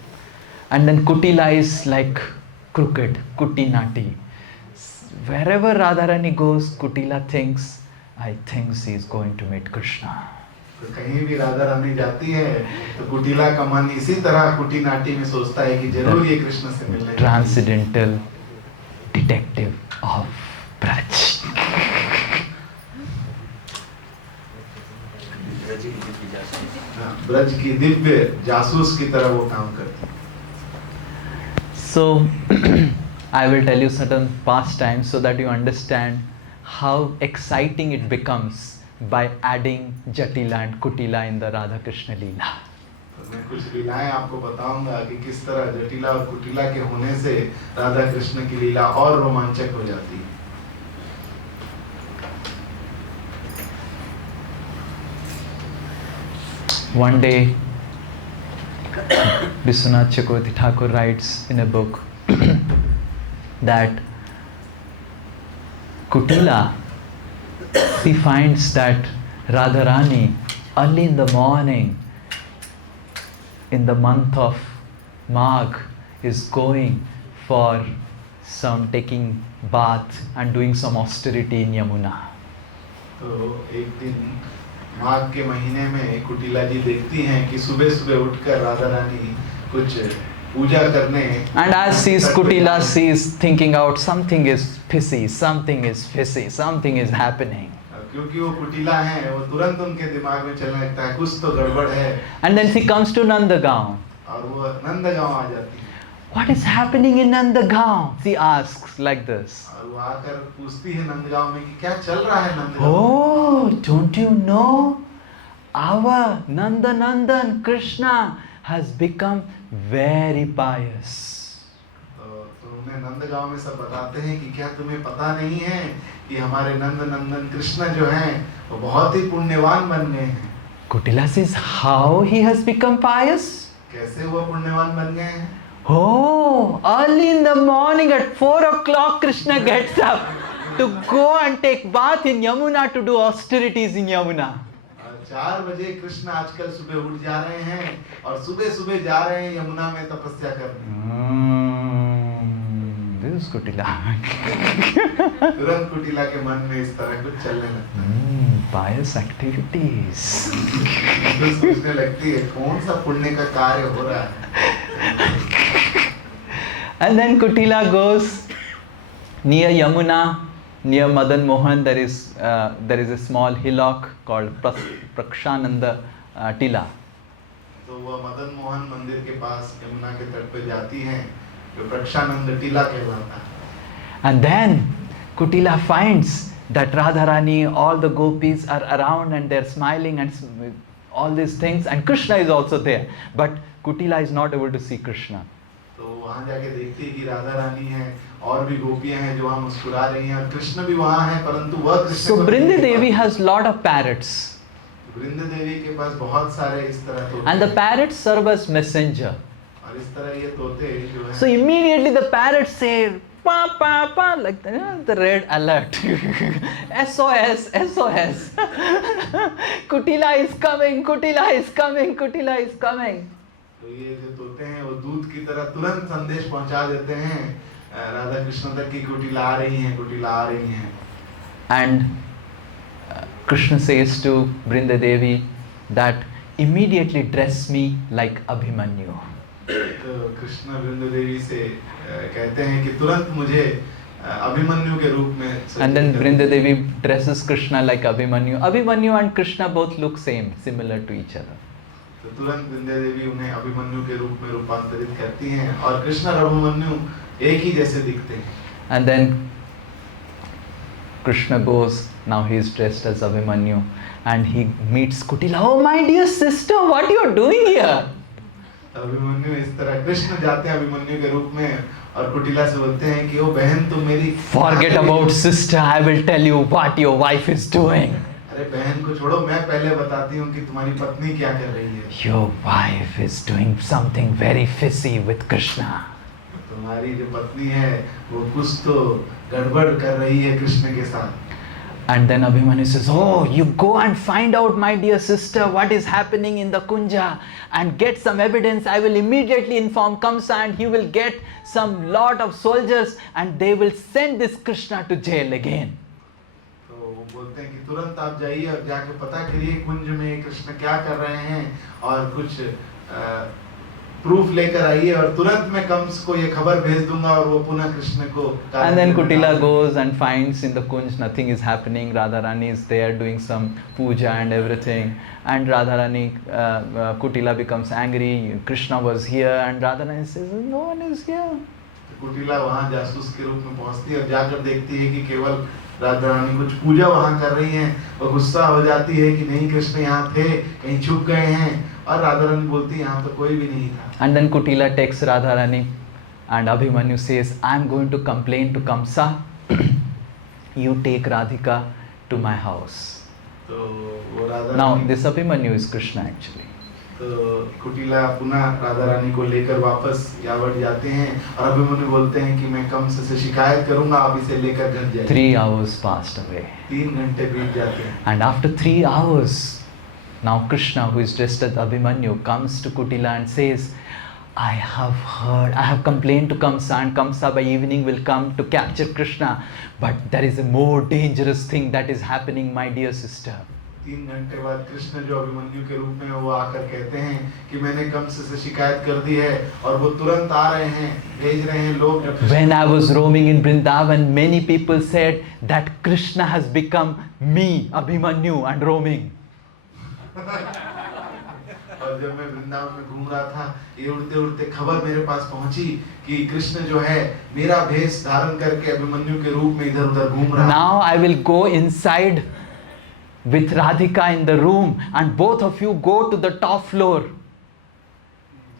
And then Kutila is like crooked, Kutinati. Wherever Radharani goes, Kutila thinks, I think she is going to meet Krishna. तो कहीं भी राधा रानी जाती है तो कुटिला का मन इसी तरह कुटिनाटी में सोचता है कि जरूर ये कृष्ण से मिलने. Transcendental detective of Braj. Braj की दिव्य जासूस की तरह वो काम करती. So I will tell you certain pastimes so that you understand how exciting it becomes by adding Jatila and Kutila in the Radha Krishna Leela. तो मैं कुछ लीलाएं आपको बताऊंगा कि किस तरह जटिला और कुटिला के होने से राधा कृष्ण की लीला और रोमांचक हो जाती है. One day, Vishwanath Chakravarti Thakur writes in a book that Kutila, he finds that Radharani early in the morning in the month of Magh is going for some taking bath and doing some austerity in Yamuna. तो एक दिन माघ के महीने में कुटिला जी देखती हैं कि सुबह सुबह उठकर राधा रानी कुछ पूजा करने. And as sees Kutila, she is thinking out something is fishy, something is fishy, something is happening. क्योंकि वो कुटिला हैं, वो तुरंत उनके दिमाग में चलने लगता है कुछ तो गड़बड़ है. And then she comes to Nandagaon. और वो नंदगांव आ जाती है. What is happening in Nandagaon? She asks like this. और वो आकर पूछती है नंदगांव में कि क्या चल रहा है Nandgaon. Oh, don't you know? Our Nandanandan Krishna has become very pious. तो उन्हें नंदगांव में सब बताते हैं कि क्या तुम्हें पता नहीं है कि हमारे नंदनंदन कृष्ण जो हैं वो बहुत ही पुण्यवान बन गए हैं. Kutila says, how he has become pious? कैसे वो पुण्यवान बन गए हैं? Oh, early in the morning at 4 o'clock Krishna gets up to go and take bath in Yamuna to do austerities in Yamuna. 4 बजे कृष्ण आजकल सुबह उठ जा रहे हैं और सुबह सुबह जा रहे हैं यमुना में तपस्या करने. This is Kutila. तुरंत कुटिला के मन में इस तरह कुछ चलने लगता है. Pious activities. तो सोचने लगती है कौन सा पुण्य का कार्य हो रहा है. And then Kutila goes near Yamuna, near Madan Mohan. There is a small hillock called Prakshananda Tila. तो वह मदन मोहन मंदिर के पास यमुना के तट पे जाती हैं जो प्रक्षानंद टीला कहलाता है. And then Kutila finds that Radharani, all the gopis are around and they're smiling and all these things, and Krishna is also there. But Kutila is not able to see Krishna. तो वहाँ जाके देखती है कि राधा रानी है और भी गोपियां हैं जो वहाँ मुस्कुरा रही हैं और कृष्ण भी वहाँ है परंतु वह Krishna. So Brinda Devi has lot of parrots. वृंद देवी के पास बहुत सारे इस तरह तोते. And the parrots serve as messenger. और इस तरह ये तोते जो है. So immediately the parrots say pa pa pa like the red alert. SOS, SOS. Kutila is coming, Kutila is coming, Kutila is coming. तो ये जो तोते हैं वो दूध की तरह तुरंत संदेश पहुंचा देते हैं राधा कृष्ण तक की कुटिला आ रही हैं, कुटिला आ रही हैं. And Krishna says to Brinda Devi that immediately dress me like Abhimanyu. तो कृष्ण वृंद देवी से कहते हैं कि तुरंत मुझे अभिमन्यु के रूप में. And then Brinda Devi dresses Krishna like Abhimanyu. Abhimanyu and Krishna both look similar to each other. तो तुरंत वृंद देवी उन्हें अभिमन्यु के रूप में रूपांतरित करती हैं और कृष्ण और अभिमन्यु एक ही जैसे दिखते हैं. And then Krishna goes, now he is dressed as Abhimanyu, and he meets Kutila. Oh my dear sister, what you are doing here? Abhimanyu इस तरह कृष्ण जाते हैं अभिमन्यु के रूप में और कुटिला से बोलते हैं कि ओ बहन तुम मेरी. Forget about sister, I will tell you what your wife is doing. अरे बहन को छोड़ो, मैं पहले बताती हूँ कि तुम्हारी पत्नी क्या कर रही है. Your wife is doing something very fishy with Krishna. तुम्हारी जो पत्नी है वो कुछ तो गड़बड़ कर रही है कृष्ण के साथ. And then Abhimanyu says, oh, you go and find out, my dear sister, what is happening in the Kunja and get some evidence. I will immediately inform Kamsa and he will get some lot of soldiers and they will send this Krishna to jail again. तो वो बोलते हैं कि तुरंत आप जाइए और जाके पता करिए कुंज में कृष्ण क्या कर रहे हैं और कुछ प्रूफ लेकर आइए और तुरंत मैं कंस को ये खबर भेज दूंगा और वो पुनः कृष्ण को. And then Kutila goes and finds in the Kunj nothing is happening. Radharani is there doing some puja and everything. And Radharani, Kutila becomes angry. Krishna was here and Radharani says, no one is here. कुटिला वहाँ जासूस के रूप में पहुंचती है और जाकर देखती है कि केवल राधा रानी कुछ पूजा वहाँ कर रही हैं। वो गुस्सा हो जाती है कि नहीं, कृष्ण यहाँ थे, कहीं छुप गए हैं। और राधा रानी बोलती है यहाँ तो कोई भी नहीं था। And then Kutila takes Radharani and Abhimanyu says, I am going to complain to Kamsa. You take Radhika to my house. तो वो Radha Now Rani, this Abhimanyu is Krishna actually. तो कुटिला पुनः राधा रानी को लेकर वापस यावट जाते हैं और अभिमन्यु बोलते हैं कि मैं कंस से शिकायत करूंगा, आप इसे लेकर घर जाइए। 3 hours passed away. 3 घंटे बीत जाते हैं। And after 3 hours, now Krishna, who is dressed as Abhimanyu, comes to Kutila and says, I have complained to Kamsa, and Kamsa by evening will come to capture Krishna. But there is a more dangerous thing that is happening, my dear sister. 3 घंटे बाद कृष्ण जो अभिमन्यु के रूप में वो आकर कहते हैं कि मैंने कंस से शिकायत कर दी है और वो तुरंत आ रहे हैं, भेज रहे हैं लोग। When I was roaming in Vrindavan, many people said that Krishna has become me, Abhimanyu, and roaming. और जब मैं वृंदावन में घूम रहा था, ये उड़ते उड़ते खबर मेरे पास पहुंची कि कृष्ण जो है मेरा भेष धारण करके अभिमन्यु के रूप में इधर उधर घूम रहा है। Now I will go inside with Radhika in the room, and both of you go to the top floor.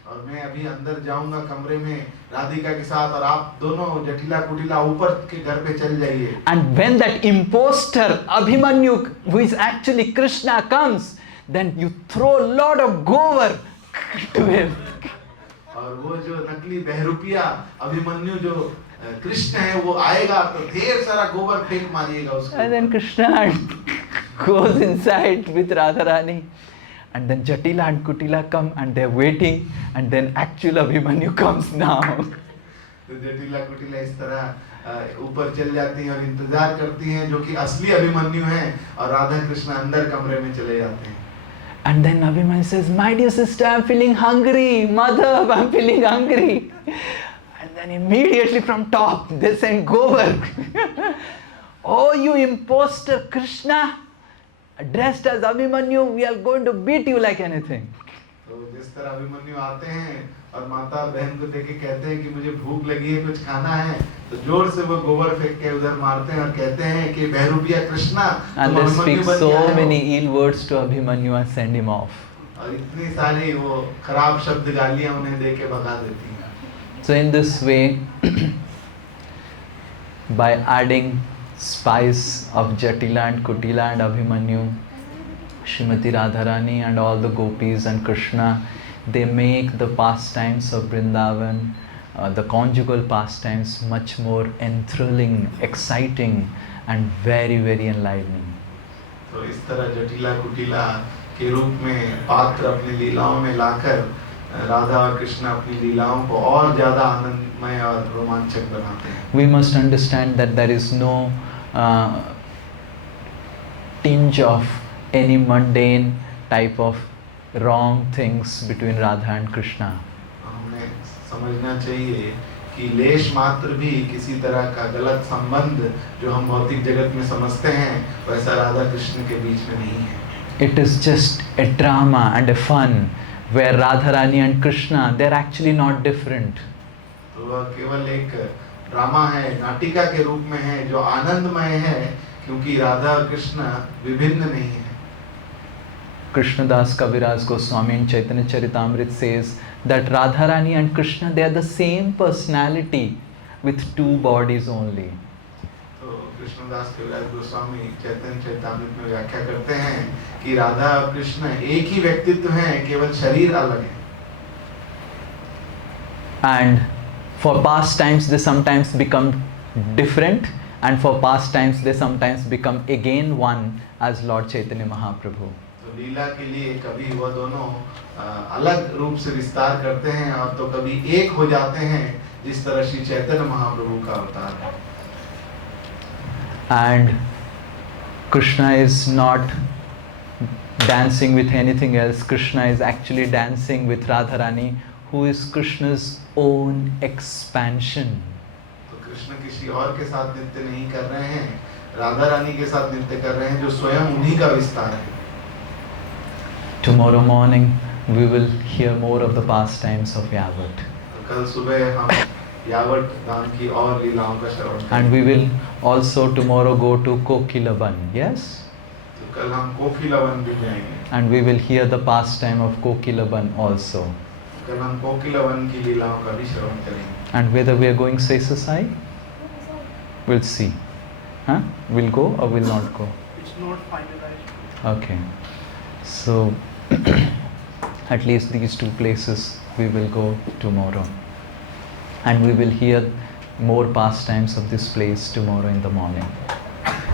और मैं अभी अंदर जाऊंगा कमरे में राधिका के साथ, और आप दोनों जटिला कुटिला ऊपर के घर पे चल जाइए। And when that imposter Abhimanyu, who is actually Krishna, comes, then you throw a lot of gobar to him. और वो जो नकली बहरूपिया अभिमन्यु जो कृष्ण है वो आएगा तो ढेर सारा गोबर फेंक मारिएगा उसको। And then Krishna goes inside with Radharani. And then Jatila and Kutila come and they're waiting, and then actual Abhimanyu comes now. तो जटिला कुटिला इस तरह ऊपर चल जाती हैं और इंतजार करती हैं, जो कि असली अभिमन्यु हैं, और राधा कृष्ण अंदर कमरे में चले जाते हैं। And then Abhimanyu says, my dear sister, I'm feeling hungry. Madhav, I'm feeling hungry. And then immediately from top, they send gobar. Oh, you imposter Krishna, dressed as Abhimanyu, we are going to beat you like anything. तो जिस तरह अभिमन्यु आते हैं और माता बहन को देख के कहते हैं कि मुझे भूख लगी है, कुछ खाना है, तो जोर से वो गोबर फेंक के उधर मारते हैं और कहते हैं कि बहरूपिया Krishna. And they speak so many ill words to Abhimanyu and send him off. और इतनी सारी वो खराब शब्द गालियां उन्हें दे के भगा देती हैं। So in this way, by adding spice of Jatila and Kutila and Abhimanyu, Srimati Radharani and all the gopis and Krishna, they make the pastimes of Vrindavan, the conjugal pastimes, much more enthralling, exciting and very, very enlivening. तो इस तरह जटिला कुटिला के रूप में पात्र अपनी लीलाओं में लाकर राधा और कृष्ण अपनी लीलाओं को और ज्यादा आनंदमय और रोमांचक बनाते हैं। We must understand that there is no tinge of any mundane type of wrong things between Radha and Krishna. हमें समझना चाहिए कि लेश मात्र भी किसी तरह का गलत संबंध जो हम भौतिक जगत में समझते हैं वैसा राधा कृष्ण के बीच में नहीं है। It is just a drama and a fun where Radharani and Krishna, they are actually not different. तो वह केवल एक ड्रामा है, नाटिका के रूप में है जो आनंदमय है, क्योंकि राधा और कृष्ण विभिन्न नहीं है। Krishnadas Kaviraj Goswami in Chaitanya Charitamrita says that Radharani and Krishna, they are the same personality with 2 bodies only. तो कृष्णदास कविराज गोस्वामी चैतन्य चरितामृत में व्याख्या करते हैं कि राधा और कृष्ण एक ही व्यक्तित्व हैं, केवल शरीर अलग है। And for pastimes they sometimes become different, and for pastimes they sometimes become again one as Lord Chaitanya Mahaprabhu. तो लीला के लिए कभी वह दोनों अलग रूप से विस्तार करते हैं और तो कभी एक हो जाते हैं, जिस तरह श्री चैतन्य महाप्रभु का अवतार है। And Krishna is not dancing with anything else. Krishna is actually dancing with Radharani, who is Krishna's own expansion. तो कृष्ण किसी और के साथ नृत्य नहीं कर रहे हैं, राधा रानी के साथ नृत्य कर रहे हैं, जो स्वयं उन्हीं का विस्तार है। Tomorrow morning we will hear more of the pastimes of Yavat. कल सुबह हम यावत धाम की और लीलाओं का श्रवण And करेंगे। we will also tomorrow go to Kokilavan, yes? तो कल हम कोकिलावन भी जाएंगे। And we will hear the pastime of Kokilavan also. कल हम कोकिलावन की लीलाओं का भी श्रवण करेंगे। And whether we are going Sesa Sai, we'll see. Huh? We'll go or we'll not go. It's not finalized. Okay. So at least these two places we will go tomorrow. And we will hear more pastimes of this place tomorrow in the morning.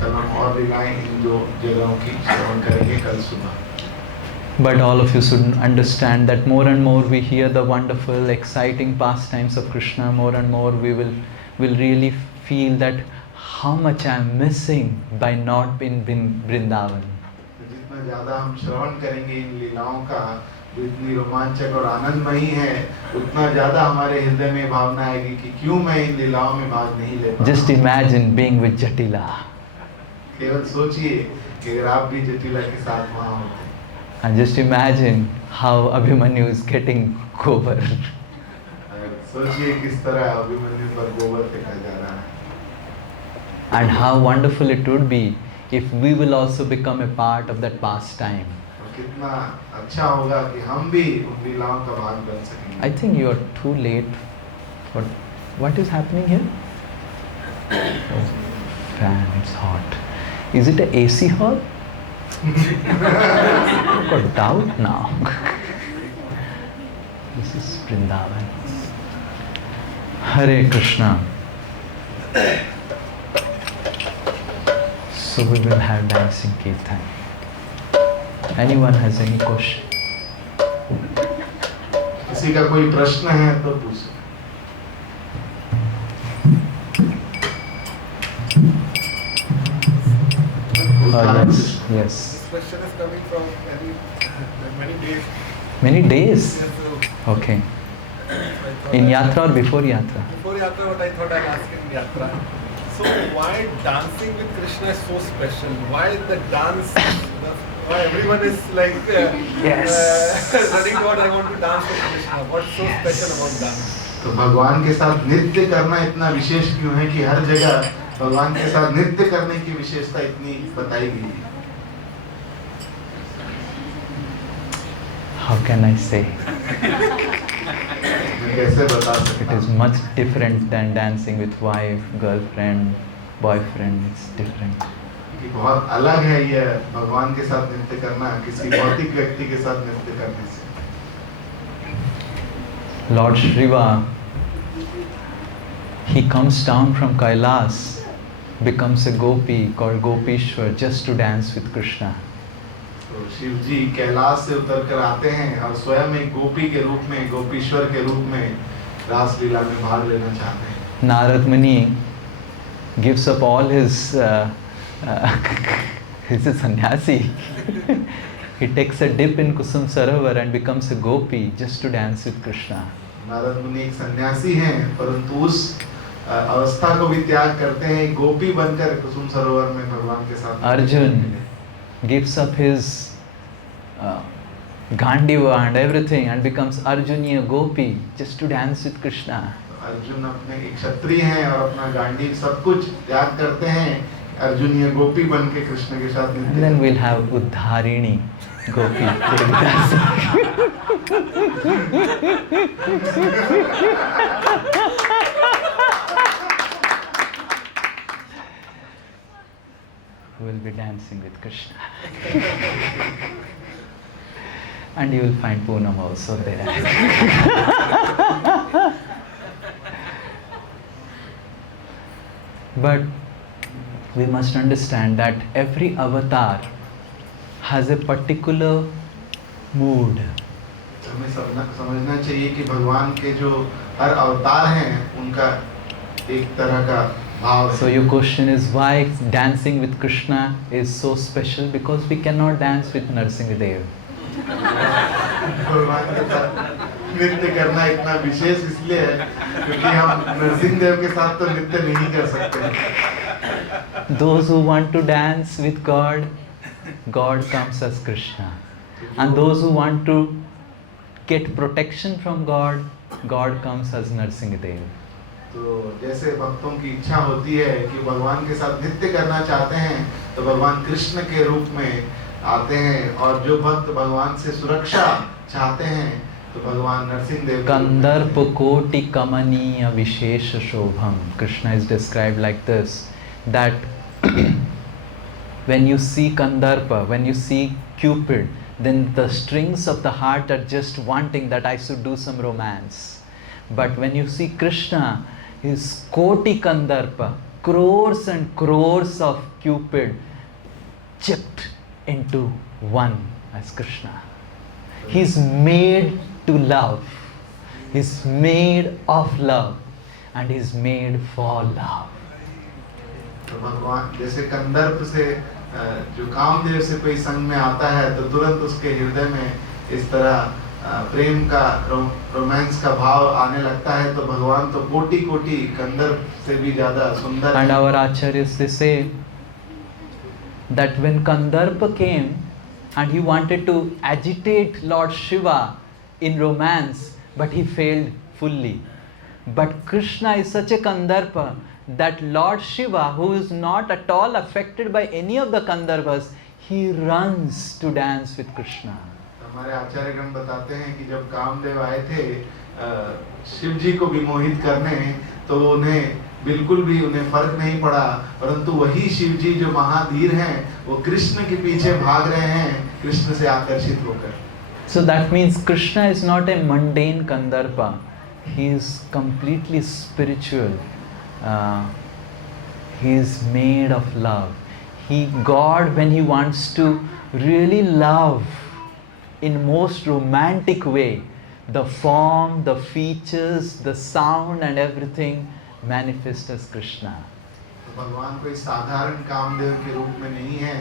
कल हम और लीलाएं इन दो जगहों की श्रवण करेंगे कल सुबह। But all of you should understand that more and more we hear the wonderful, exciting pastimes of Krishna, more and more we will really feel that how much I am missing by not being in Vrindavan. जितना ज़्यादा हम श्रवण करेंगे इन लीलाओं का, जो इतनी रोमांचक और आनंदमयी है, उतना ज़्यादा हमारे हृदय में भावना आएगी कि क्यों मैं इन लीलाओं में भाग नहीं ले पा रहा। Just imagine being with Jatila. केवल सोचिए कि अगर आप भी जटिला के साथ वहाँ होते। And just imagine how Abhimanyu is getting gobar. सोचिए किस तरह अभिमन्यु पर गोबर फेंका जा रहा है। And how wonderful it would be if we will also become a part of that pastime. और कितना अच्छा होगा कि हम भी उन लीलाओं का भाग बन सकेंगे। I think you are too late. What is happening here? Oh, fan, it's hot. Is it a AC hall? I've got doubt now. This is Vrindavan. Hare Krishna. So we will have dancing kirtan. Anyone has any question? किसी का कोई प्रश्न है तो पूछो। Yes. This question is coming from many days. Many days? Yes, so Okay. I thought In I- Yatra or before Yatra? Before Yatra, what I thought I'll ask in Yatra. So why dancing with Krishna is so special? Why the dance? Why everyone is like Yes. running toward I want to dance with Krishna? What's so special about dance? तो भगवान के साथ नृत्य करना इतना विशेष क्यों है कि हर जगह भगवान के साथ नृत्य करने की विशेषता इतनी बताई गई है? How can I say? मैं कैसे बता It सकता is हूँ? much different than dancing with wife, girlfriend, boyfriend. It's different. कि बहुत अलग है ये भगवान के साथ नृत्य करना किसी भौतिक व्यक्ति के साथ नृत्य करने से। Lord Shiva, he comes down from Kailas, becomes a gopi called Gopishwar just to dance with Krishna. तो शिव जी कैलाश से उतर कर आते हैं और स्वयं एक गोपी के रूप में, गोपीश्वर के रूप में रास लीला में भाग लेना चाहते हैं। Narad Muni gives up all his, he's a sannyasi. He takes a dip in Kusum Sarovar and becomes a gopi just to dance with Krishna. Narad मुनि एक सन्यासी हैं, परंतु उस अवस्था को भी त्याग करते हैं, एक गोपी बनकर कुसुम सरोवर में भगवान के साथ। Arjun gives up his Gandiva and everything and becomes Arjuniya gopi just to dance with Krishna. Arjun अपने एक क्षत्रिय हैं और अपना गांडी सब कुछ त्याग करते हैं, अर्जुनीय गोपी बन के कृष्ण के साथ नृत्य And then करते we'll have Uddharini gopi. Devi who will be dancing with Krishna. And you will find Poonam also there. But we must understand that every avatar has a particular mood. हमें समझना चाहिए कि भगवान के जो हर अवतार हैं उनका एक तरह का भाव है। So your question is why dancing with Krishna is so special? Because we cannot dance with Nrsimhadev. भगवान के साथ नृत्य करना इतना विशेष इसलिए है क्योंकि हम नरसिंह देव के साथ तो नृत्य नहीं कर सकते। Those who want to dance with God, God comes as Krishna. And those who want to get protection from God, God comes as Nrsimhadev. तो जैसे भक्तों की इच्छा होती है कि भगवान के साथ नृत्य करना चाहते हैं तो भगवान कृष्ण के रूप में आते हैं, और जो भक्त भगवान से सुरक्षा चाहते हैं तो भगवान नरसिंह देव कंदर्प कोटि कमनीय विशेष Shobham. Krishna is described like this, that when you see Kandarpa, when you see Cupid, then the strings of the heart are just wanting that I should do some romance. But when you see Krishna, his Koti Kandarpa, crores and crores of Cupid chipped into one as Krishna. He's made to love. He's made of love. And he's made for love. तो भगवान जैसे कंदर्प से जो कामदेव से कोई संग में आता है तो तुरंत उसके हृदय में इस तरह प्रेम का रोमांस का भाव आने लगता है, तो भगवान तो कोटि कोटि कंदर्प से भी ज्यादा सुंदर. And our acharyas, they say that when Kandarpa came and he wanted to agitate Lord Shiva in romance, but he failed fully. But Krishna is such a Kandarpa that Lord Shiva, who is not at all affected by any of the Kandarvas, he runs to dance with Krishna. हमारे आचार्यगण बताते हैं कि जब कामदेव आए थे शिव जी को विमोहित करने, तो उन्हें बिल्कुल भी उन्हें फर्क नहीं पड़ा, परंतु वही शिव जी जो महाधीर हैं वो कृष्ण के पीछे भाग रहे हैं कृष्ण से आकर्षित होकर. So that means Krishna is not a mundane Kandarpa. He is completely spiritual. He is made of love. God, when he wants to really love in most romantic way, the form, the features, the sound and everything manifest as Krishna. भगवान कोई साधारण कामदेव के रूप में नहीं है,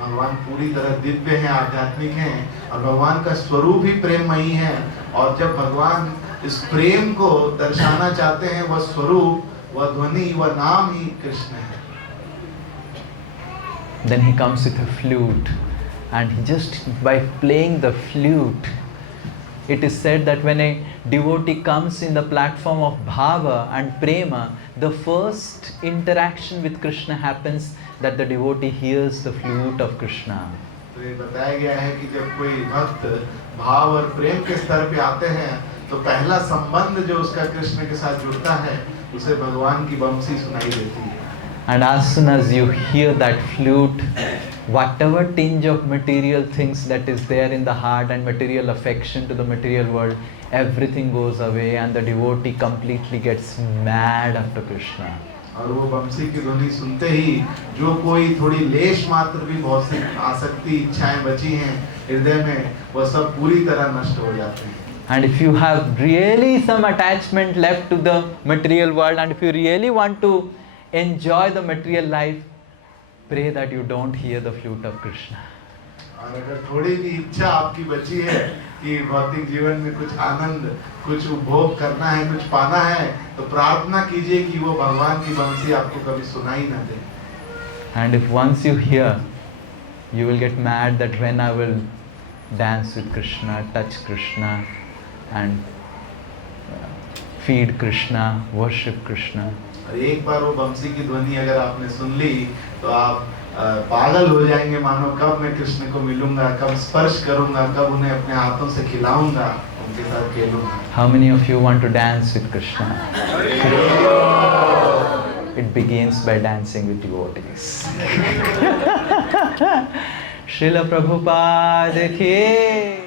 भगवान पूरी तरह दिव्य हैं, आध्यात्मिक हैं, और भगवान का स्वरूप ही प्रेममयी है. और जब भगवान इस प्रेम को दर्शाना चाहते हैं, वह स्वरूप, वह ध्वनि, वह नाम ही कृष्ण है. Then he comes with a flute, and he just by playing the flute, it is said that when a devotee comes in the platform of bhava and prema, the first interaction with Krishna happens that the devotee hears the flute of Krishna. तो ये बताया गया है कि जब कोई भक्त भाव और प्रेम के स्तर पे आते हैं तो पहला संबंध जो उसका कृष्ण के साथ जुड़ता है उसे भगवान की बंसी सुनाई देती है. And as soon as you hear that flute, whatever tinge of material things that is there in the heart and material affection to the material world, everything goes away and the devotee completely gets mad after Krishna. और वो बंसी की ध्वनि सुनते ही जो कोई थोड़ी लेश मात्र भी भौतिक आसक्ति इच्छाएं बची हैं हृदय में, वह सब पूरी तरह नष्ट हो जाते हैं. And if you have really some attachment left to the material world, and if you really want to enjoy the material life, pray that you don't hear the flute of Krishna. और अगर थोड़ी भी इच्छा आपकी बची है कि भौतिक जीवन में कुछ आनंद, कुछ उपभोग करना है, कुछ पाना है, तो प्रार्थना कीजिए कि वो भगवान की बंसी आपको कभी सुनाई ना दे. And if once you hear, you will get mad that when I will dance with Krishna, touch Krishna and feed Krishna, worship Krishna. और एक बार वो बंसी की ध्वनि अगर आपने सुन ली तो आप पागल हो जाएंगे, मानो कब मैं कृष्ण को मिलूंगा, कब स्पर्श करूंगा, कब उन्हें अपने हाथों से खिलाऊंगा, उनके साथ खेलूंगा. How many of you want to dance with Krishna? It begins by dancing with devotees. Srila Prabhupada ki